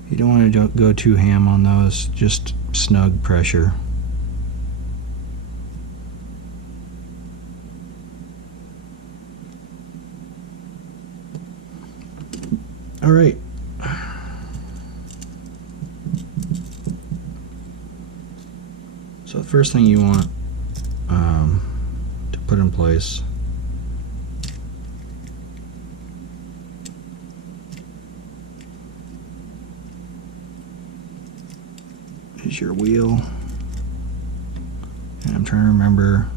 You don't want to go too ham on those, just snug pressure. All right. So the first thing you want to put in place is your wheel, and I'm trying to remember,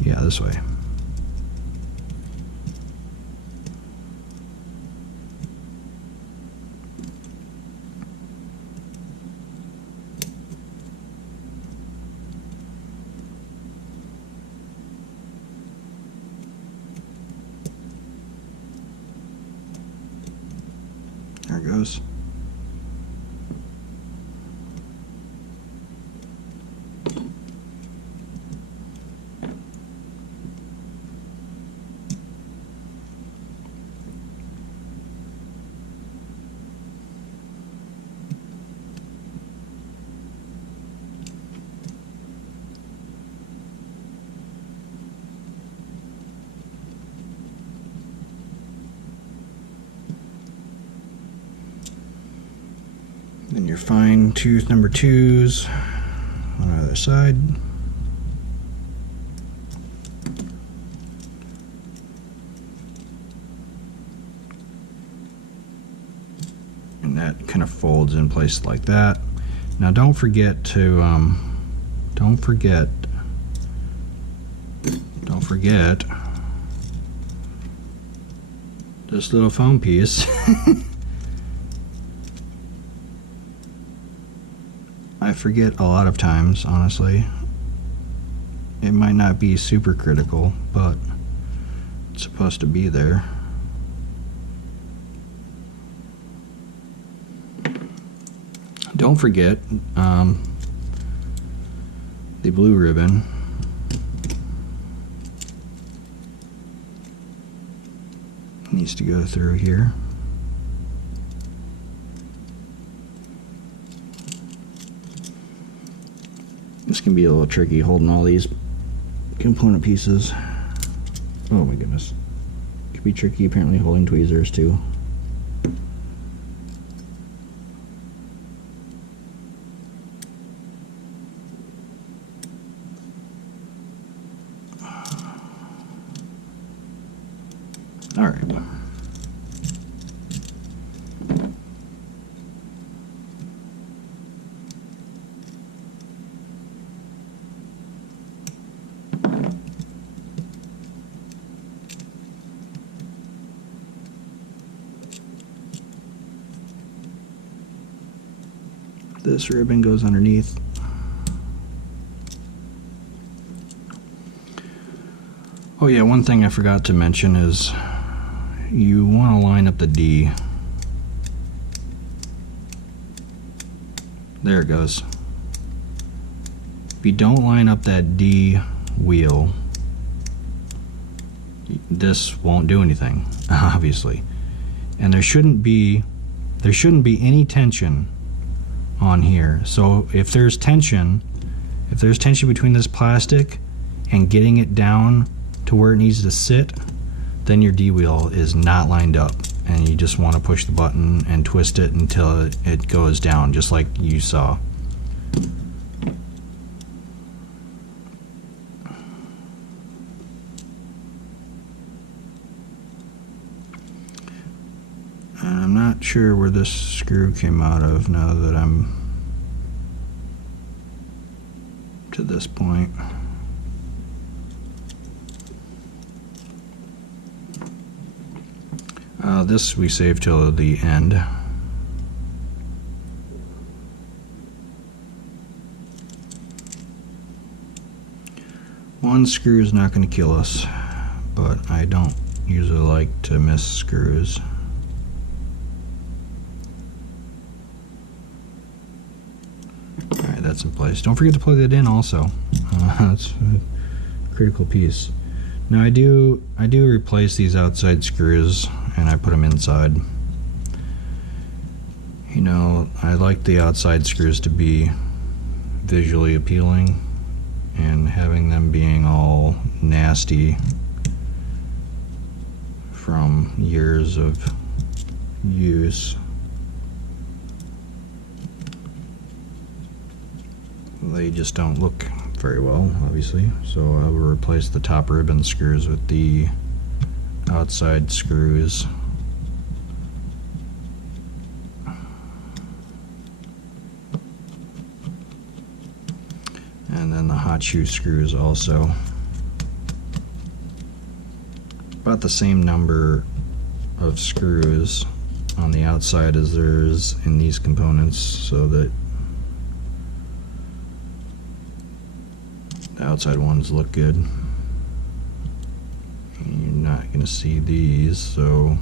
yeah, this way. There it goes. Then your fine tooth number 2s on the other side. And that kind of folds in place like that. Now don't forget don't forget this little foam piece. I forget a lot of times, honestly. It might not be super critical, but it's supposed to be there. Don't forget, the blue ribbon. Needs to go through here. This can be a little tricky holding all these component pieces. Oh my goodness. It can be tricky apparently holding tweezers too. All right. This ribbon goes underneath. Oh yeah, one thing I forgot to mention is you want to line up the D. There it goes. If you don't line up that D wheel, this won't do anything, obviously. And there shouldn't be any tension on here. So if there's tension between this plastic and getting it down to where it needs to sit, then your D wheel is not lined up, and you just want to push the button and twist it until it goes down, just like you saw. I'm not sure where this screw came out of now that I'm to this point. This we save till the end. One screw is not going to kill us, but I don't usually like to miss screws. Alright, that's in place. Don't forget to plug that in also. That's a critical piece. Now I do replace these outside screws, and I put them inside. You know, I like the outside screws to be visually appealing, and having them being all nasty from years of use, they just don't look very well, obviously. So I will replace the top ribbon screws with the outside screws. And then the hot shoe screws also. About the same number of screws on the outside as there is in these components, so that the outside ones look good. You're not going to see these, so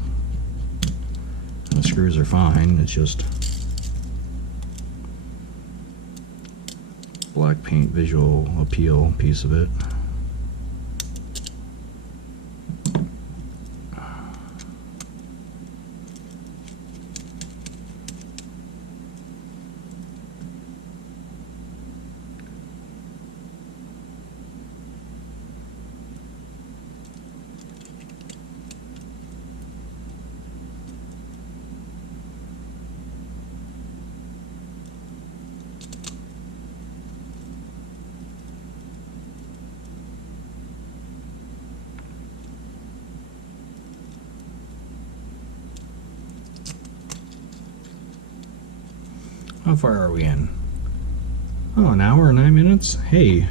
the screws are fine. It's just black paint visual appeal piece of it. How far are we in? Oh, an hour and 9 minutes? Hey,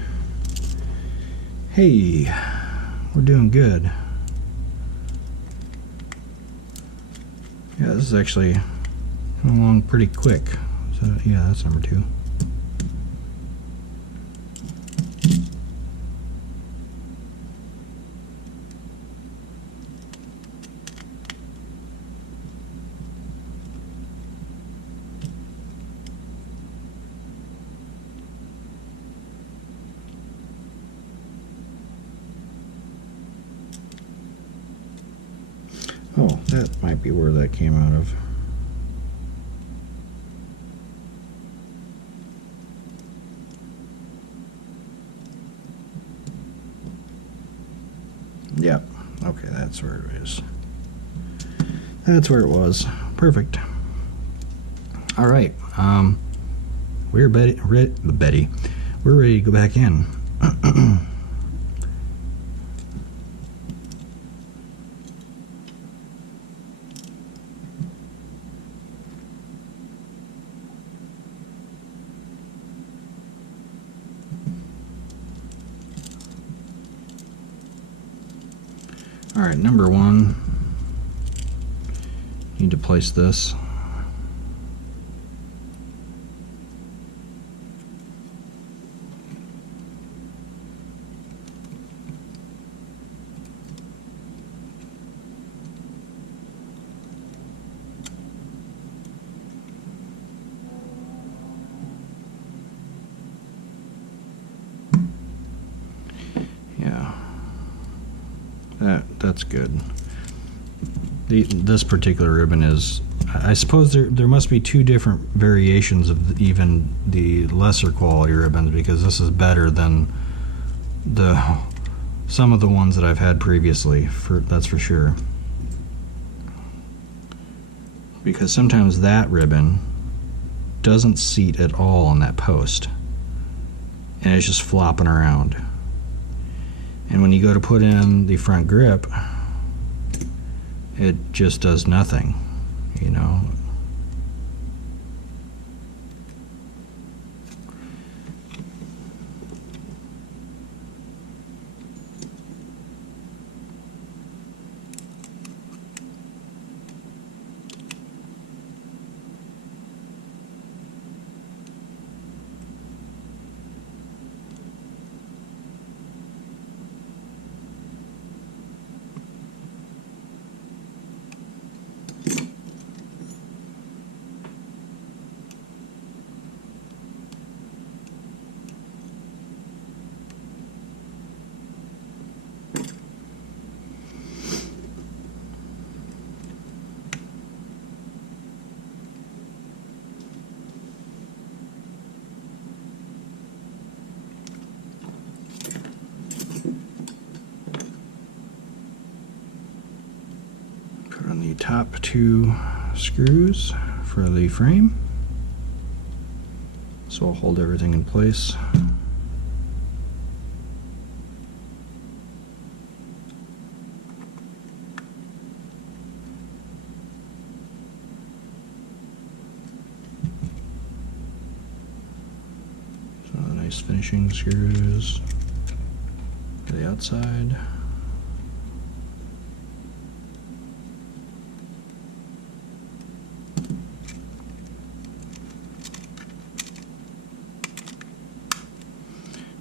we're doing good. Yeah, this is actually coming along pretty quick. So yeah, that's number 2. Oh, that might be where that came out of. Yep. Okay, that's where it is. That's where it was. Perfect. All right. We're Betty. We're ready to go back in. All right, number one. Need to place this. That's good. This particular ribbon is, I suppose there must be two different variations of even the lesser quality ribbons, because this is better than some of the ones that I've had previously, that's for sure. Because sometimes that ribbon doesn't seat at all on that post, and it's just flopping around. And when you go to put in the front grip, it just does nothing, you know. On the top two screws for the frame, so I'll hold everything in place. So the nice finishing screws for the outside.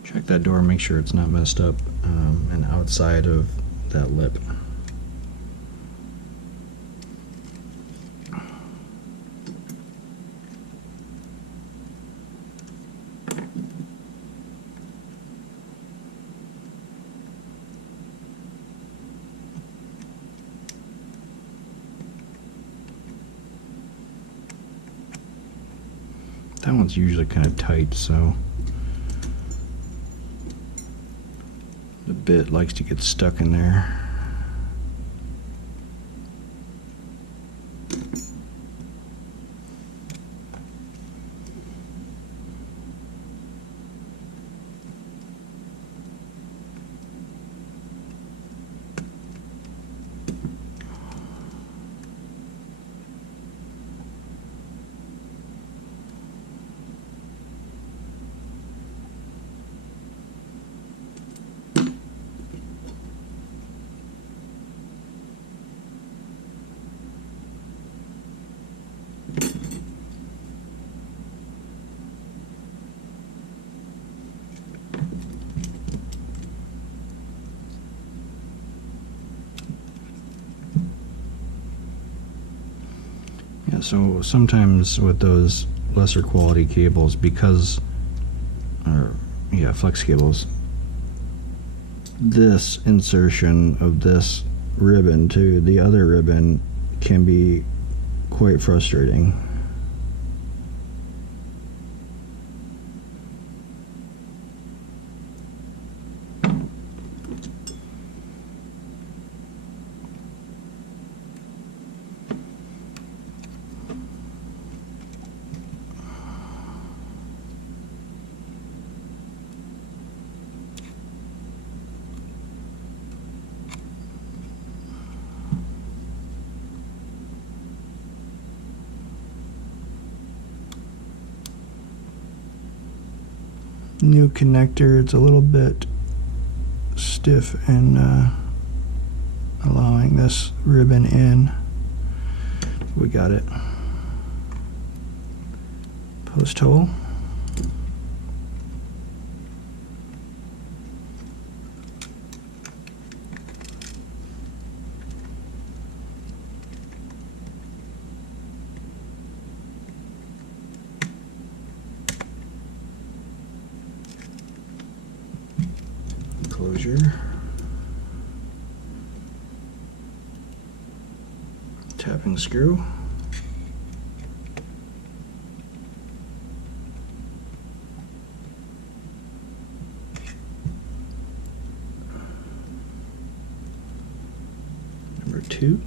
Check that door, make sure it's not messed up, and outside of that lip. That one's usually kind of tight, so the bit likes to get stuck in there. Yeah, so sometimes with those lesser quality cables, because, flex cables, this insertion of this ribbon to the other ribbon can be quite frustrating. New connector, it's a little bit stiff in allowing this ribbon in. We got it. Post hole. Closure. Tapping screw. Number 2.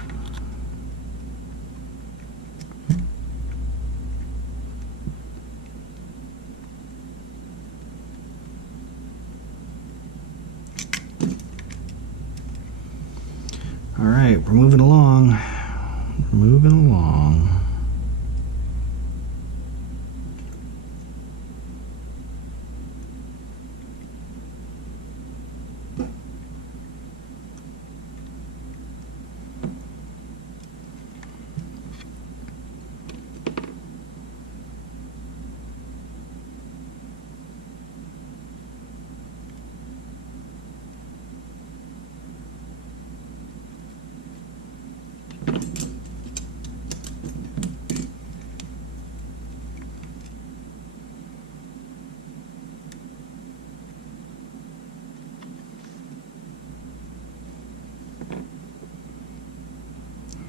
All right, we're moving along. We're moving along.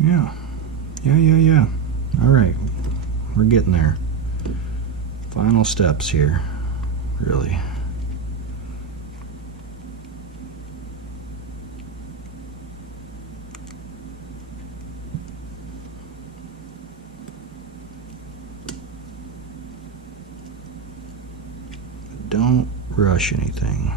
Yeah. All right, we're getting there. Final steps here, really. Don't rush anything.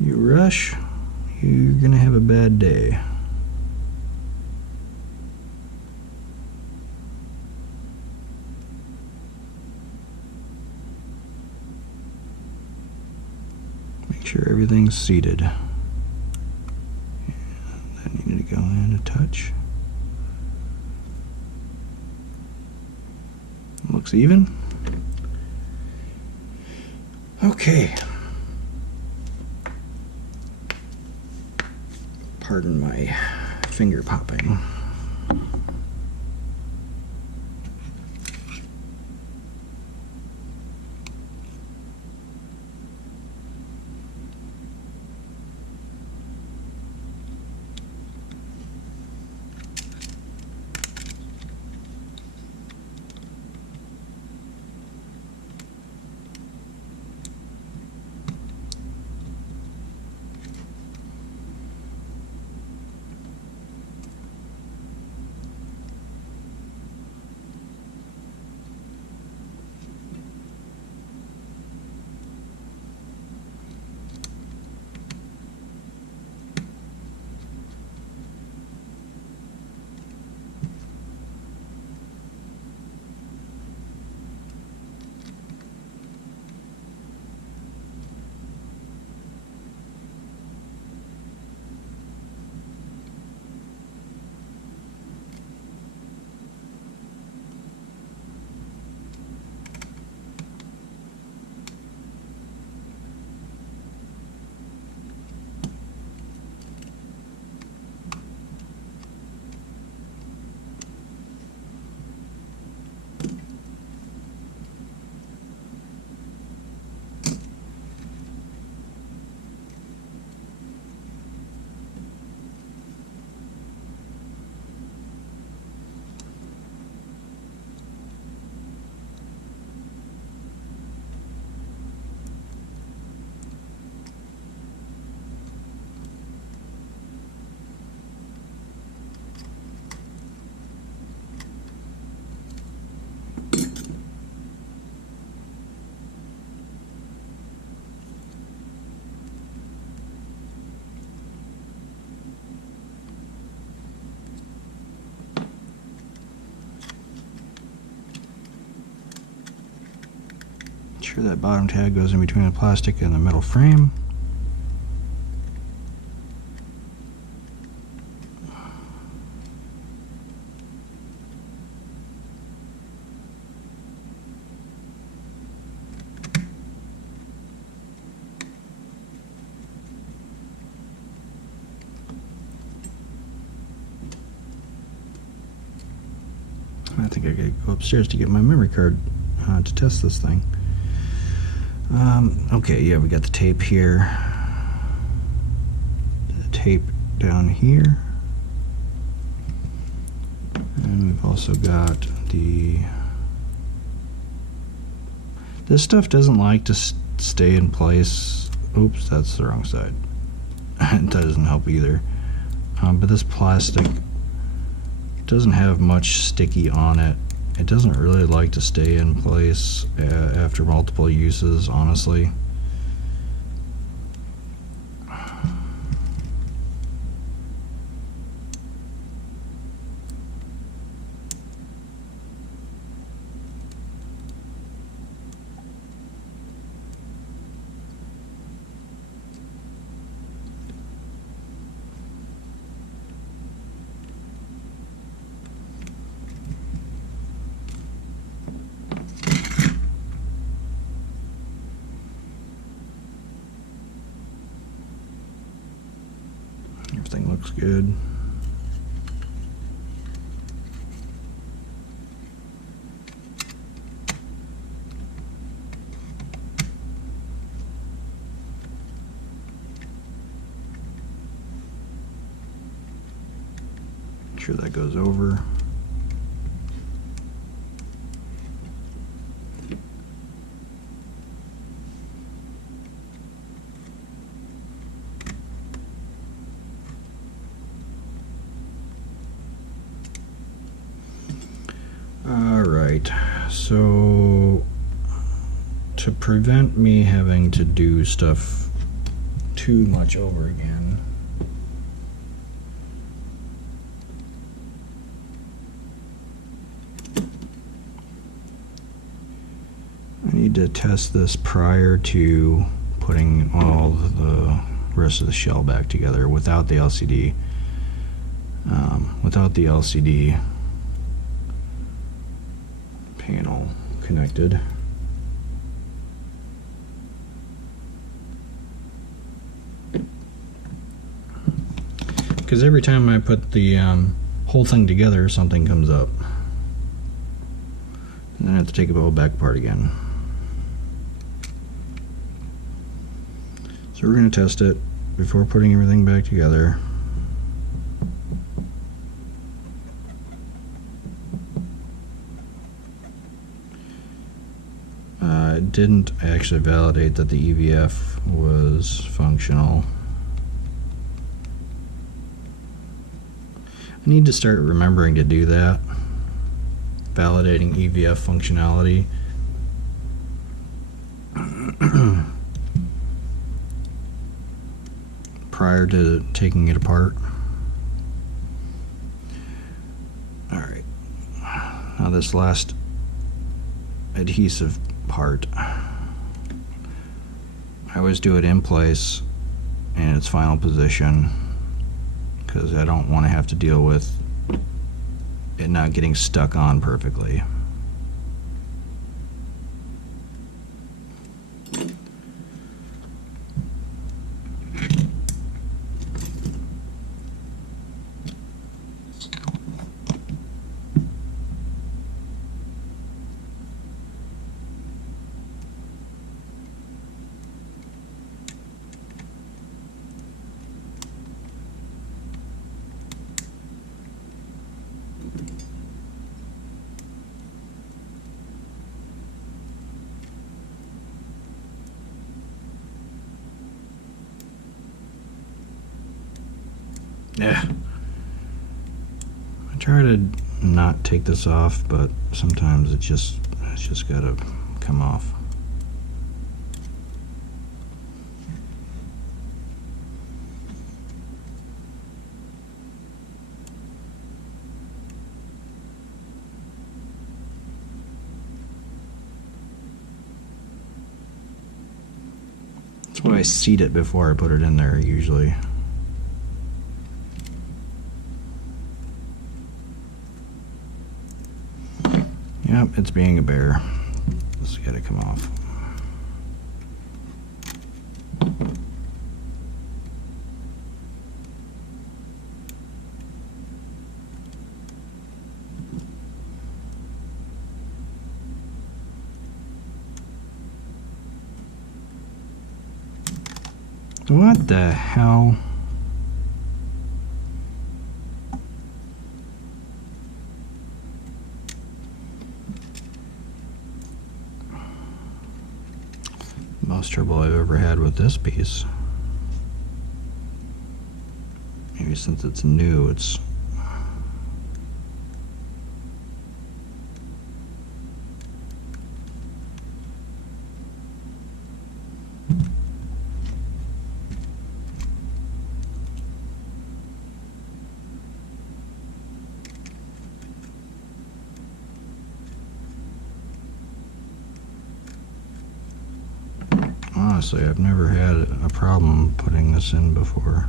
You rush, you're gonna have a bad day. Make sure everything's seated. Yeah, that needed to go in a touch. Looks even. Okay. Pardon my finger popping. Make sure that bottom tag goes in between the plastic and the metal frame. I think I gotta go upstairs to get my memory card to test this thing. Okay, yeah, we got the tape here. The tape down here. And we've also got the... This stuff doesn't like to stay in place. Oops, that's the wrong side. It doesn't help either. But this plastic doesn't have much sticky on it. It doesn't really like to stay in place after multiple uses, honestly. Everything looks good. Make sure that goes over. Alright, so to prevent me having to do stuff too much over again, I need to test this prior to putting all the rest of the shell back together without the LCD. Without the LCD panel connected. Because every time I put the whole thing together, something comes up. And then I have to take it all back apart again. So we're going to test it before putting everything back together. It didn't actually validate that the EVF was functional. I need to start remembering to do that. Validating EVF functionality. Prior to taking it apart. Alright. Now this last adhesive part, I always do it in place in its final position because I don't want to have to deal with it not getting stuck on perfectly. Yeah. I try to not take this off, but sometimes it's just gotta come off. That's why I seat it before I put it in there usually. Yep, it's being a bear. Let's get it come off. What the hell? Most trouble I've ever had with this piece. Maybe since it's new, it's honestly, I've never had a problem putting this in before.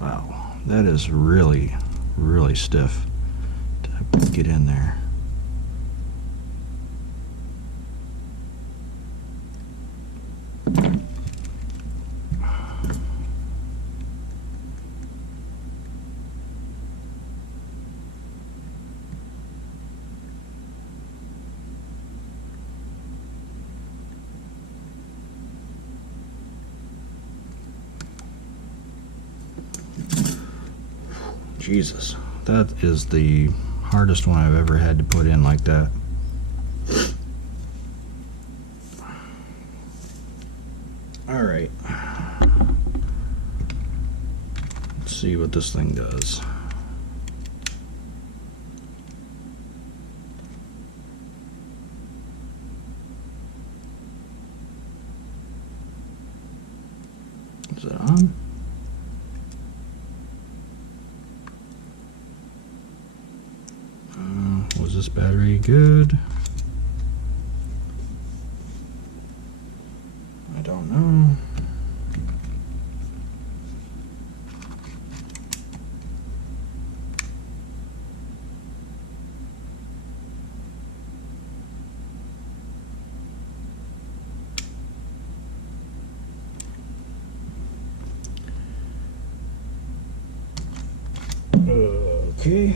Wow, that is really, really stiff to get in there. Jesus, that is the hardest one I've ever had to put in like that. All right, let's see what this thing does. Is it on? Was this battery good? I don't know. Okay.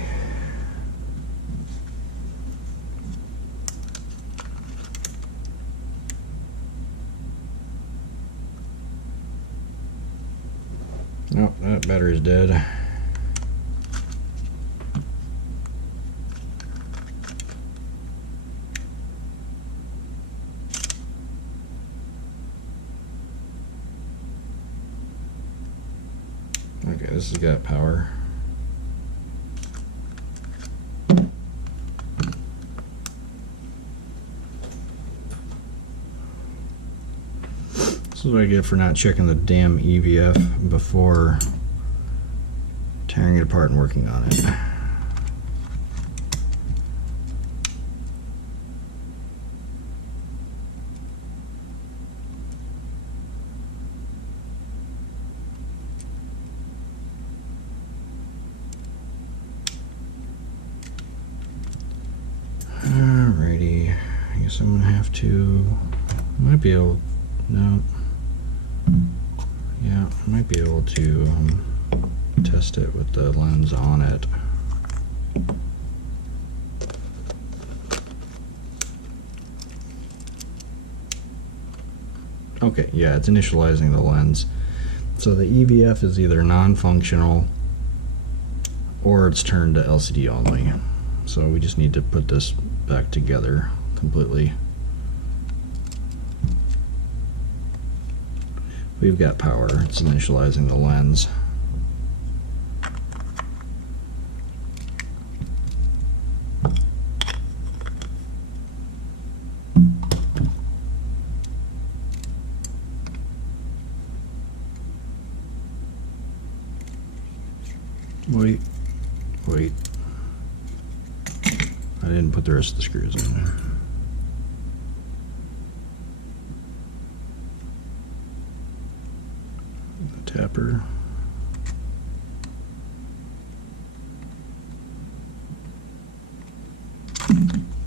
Nope, that battery's dead. Okay, this has got power. This is what I get for not checking the damn EVF before tearing it apart and working on it. Alrighty, I guess I'm gonna have to, might be able, no. Yeah, I might be able to test it with the lens on it. Okay, yeah, it's initializing the lens. So the EVF is either non-functional or it's turned to LCD only. So we just need to put this back together completely. we've got power. It's initializing the lens. Wait. I didn't put the rest of the screws in. The tapper.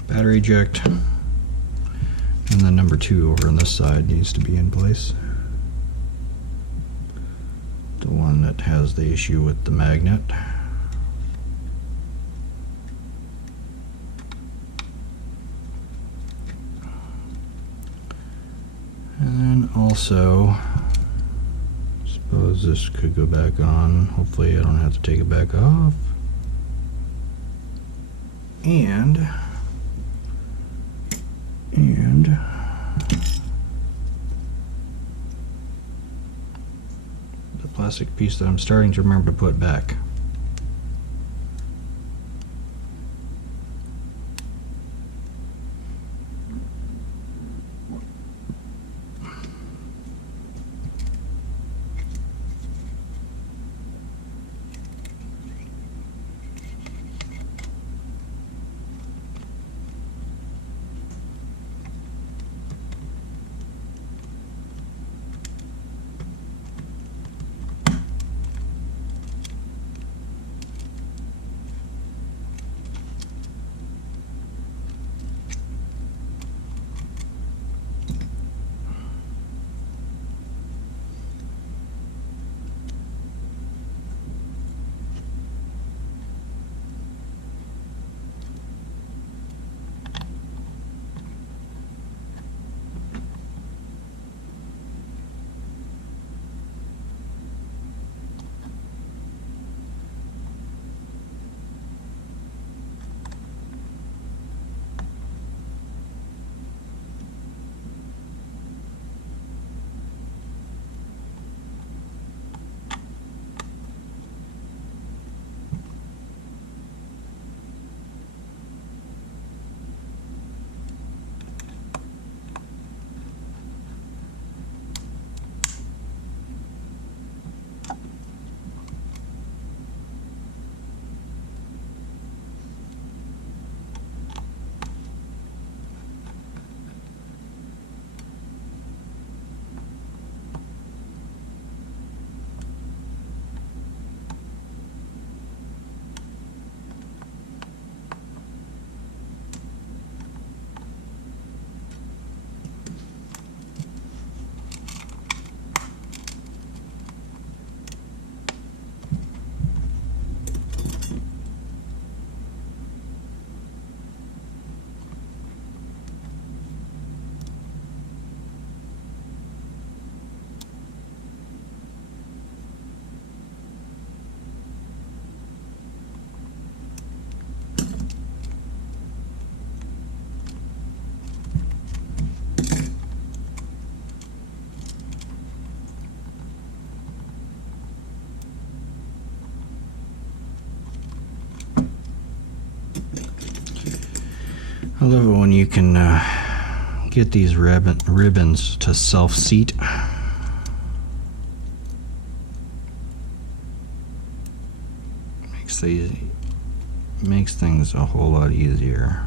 Battery eject. And then number 2 over on this side needs to be in place. The one that has the issue with the magnet. And then also, suppose this could go back on. Hopefully I don't have to take it back off. And the plastic piece that I'm starting to remember to put back. I love it when you can get these ribbons to self-seat. Makes things a whole lot easier.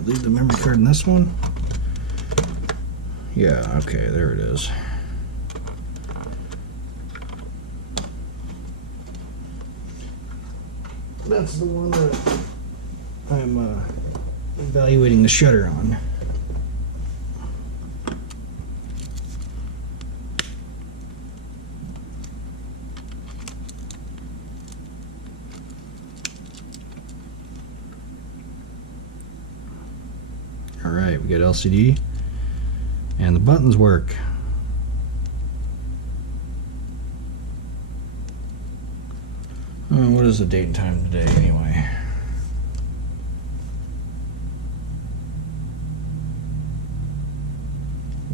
Yeah, leave the memory card in this one. Yeah, okay, there it is. That's the one that I'm evaluating the shutter on. Alright, we got LCD and the buttons work. What is the date and time today anyway?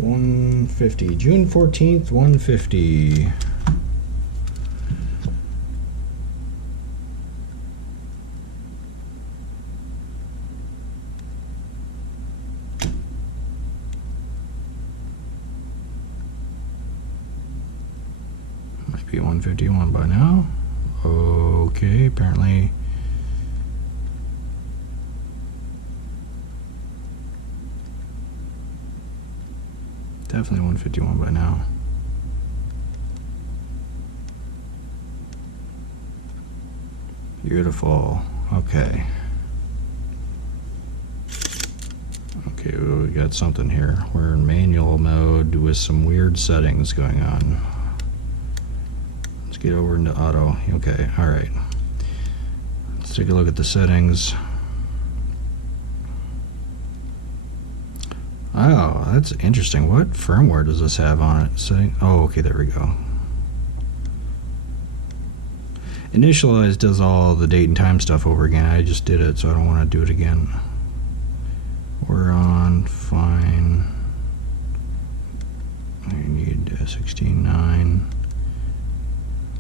$150, June 14th, $150. Might be 151 by now. Okay, apparently definitely 151 by now. Beautiful. Okay. Okay, well, we got something here. We're in manual mode with some weird settings going on. Let's get over into auto. Okay, all right. Let's take a look at the settings. Oh, that's interesting. What firmware does this have on it? Setting. Oh, okay, there we go. Initialize does all the date and time stuff over again. I just did it, so I don't want to do it again. We're on fine. I need 16.9,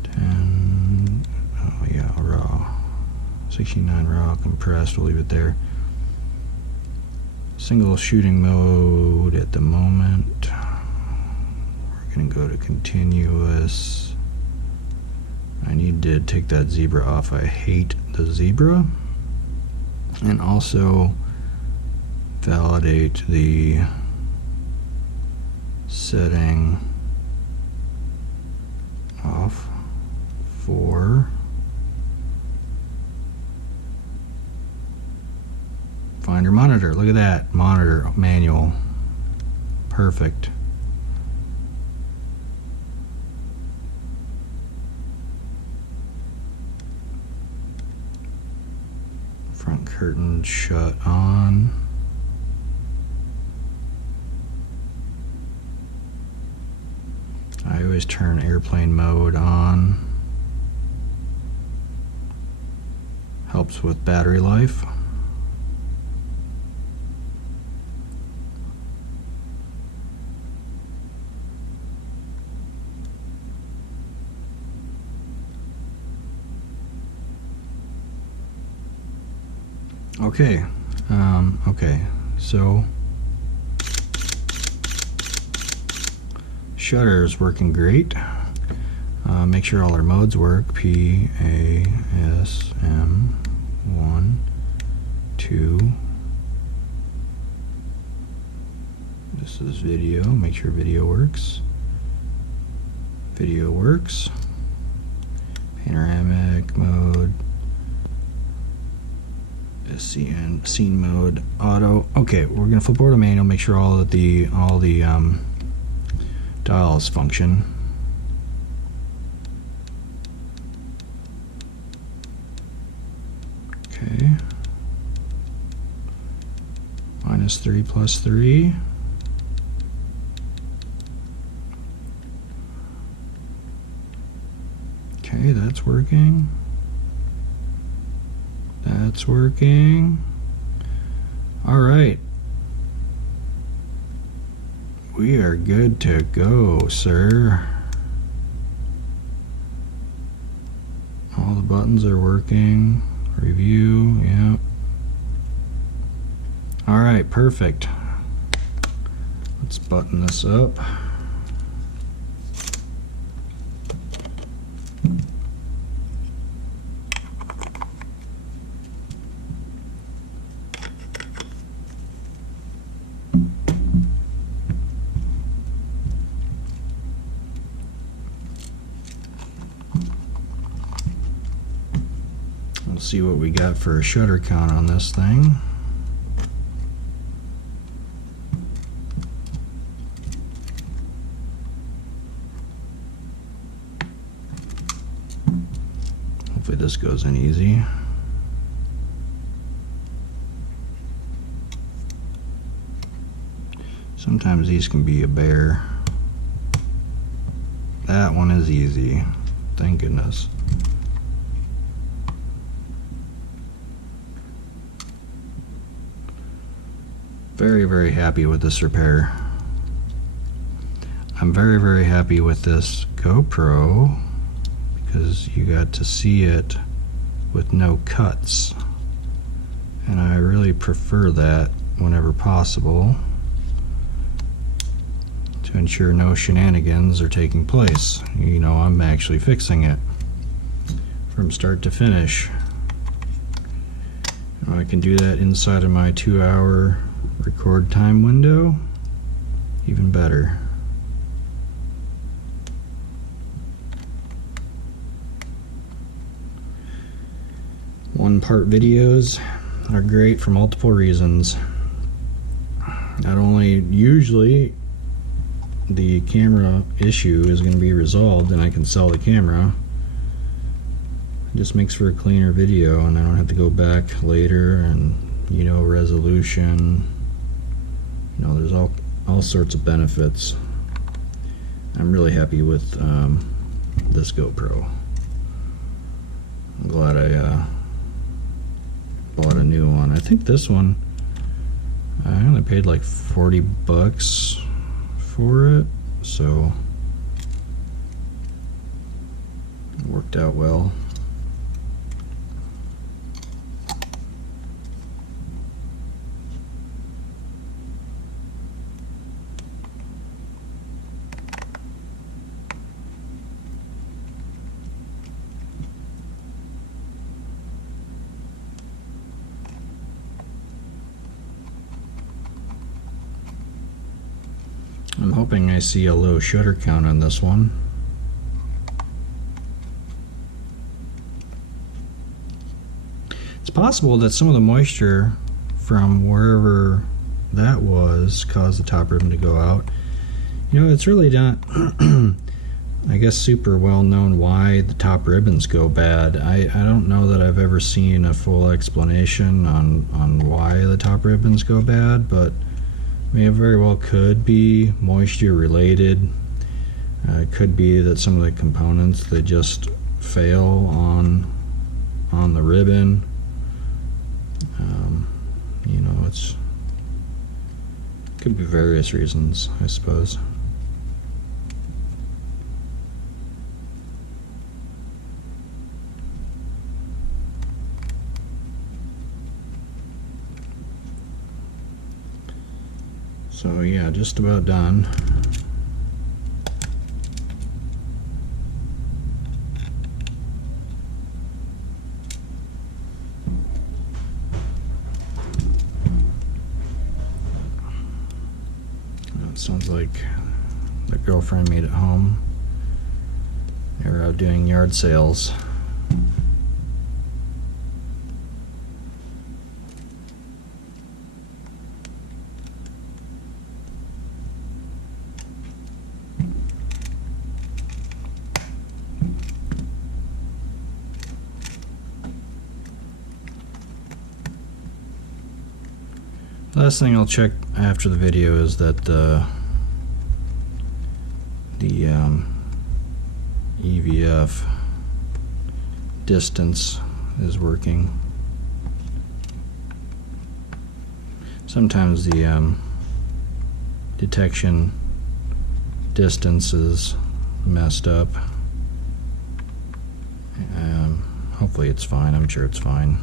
10. Oh yeah, raw. 16.9 raw compressed. We'll leave it there. Single shooting mode at the moment. We're gonna go to continuous. I need to take that zebra off. I hate the zebra. And also validate the setting off for finder monitor. Look at that. Monitor manual. Perfect. Front curtain shut on. I always turn airplane mode on. Helps with battery life. Okay, okay, so shutter is working great. Make sure all our modes work. P, A, S, M, 1, 2. This is video. Make sure video works. Video works. Panoramic mode. Scene mode, auto. Okay, we're gonna flip over to manual. Make sure all the dials function. Okay. -3 +3. Okay, that's working. That's working. All right. We are good to go, sir. All the buttons are working. Review, yeah. All right, perfect. Let's button this up. We'll see what we got for a shutter count on this thing. Hopefully this goes in easy. Sometimes these can be a bear. That one is easy, thank goodness. Very, very happy with this repair. I'm very, very happy with this GoPro because you got to see it with no cuts, and I really prefer that whenever possible to ensure no shenanigans are taking place. You know, I'm actually fixing it from start to finish. And I can do that inside of my 2-hour record time window, even better. One-part videos are great for multiple reasons. Not only usually the camera issue is going to be resolved and I can sell the camera, it just makes for a cleaner video and I don't have to go back later, and you know, resolution, you know, there's all sorts of benefits. I'm really happy with this GoPro. I'm glad I bought a new one. I think this one I only paid like 40 bucks for it, so it worked out well. I'm hoping I see a low shutter count on this one. It's possible that some of the moisture from wherever that was caused the top ribbon to go out. You know, it's really not I guess super well known why the top ribbons go bad. I don't know that I've ever seen a full explanation on why the top ribbons go bad, but I mean, it very well could be moisture related. It could be that some of the components, they just fail on the ribbon. You know, could be various reasons, I suppose. So yeah, just about done. It sounds like the girlfriend made it home. They were out doing yard sales. Last thing I'll check after the video is that the EVF distance is working. Sometimes the detection distance is messed up. Hopefully it's fine. I'm sure it's fine.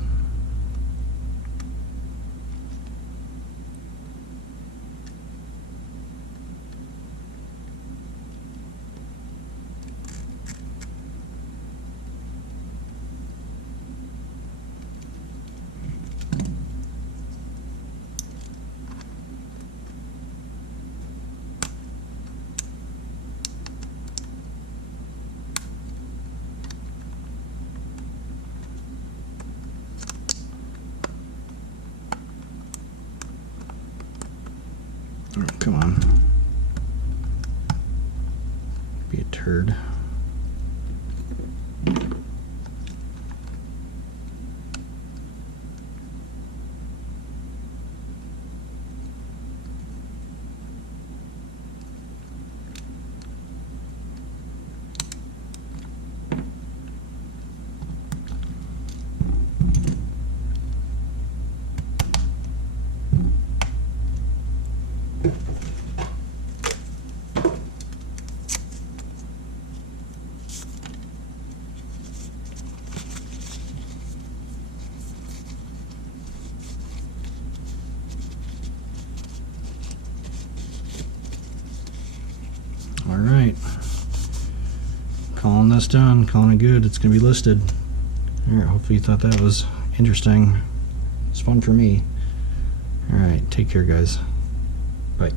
Come on. Be a turd. All right, calling this done, calling it good. It's gonna be listed. All right, hopefully you thought that was interesting. It's fun for me. All right, take care, guys. Bye.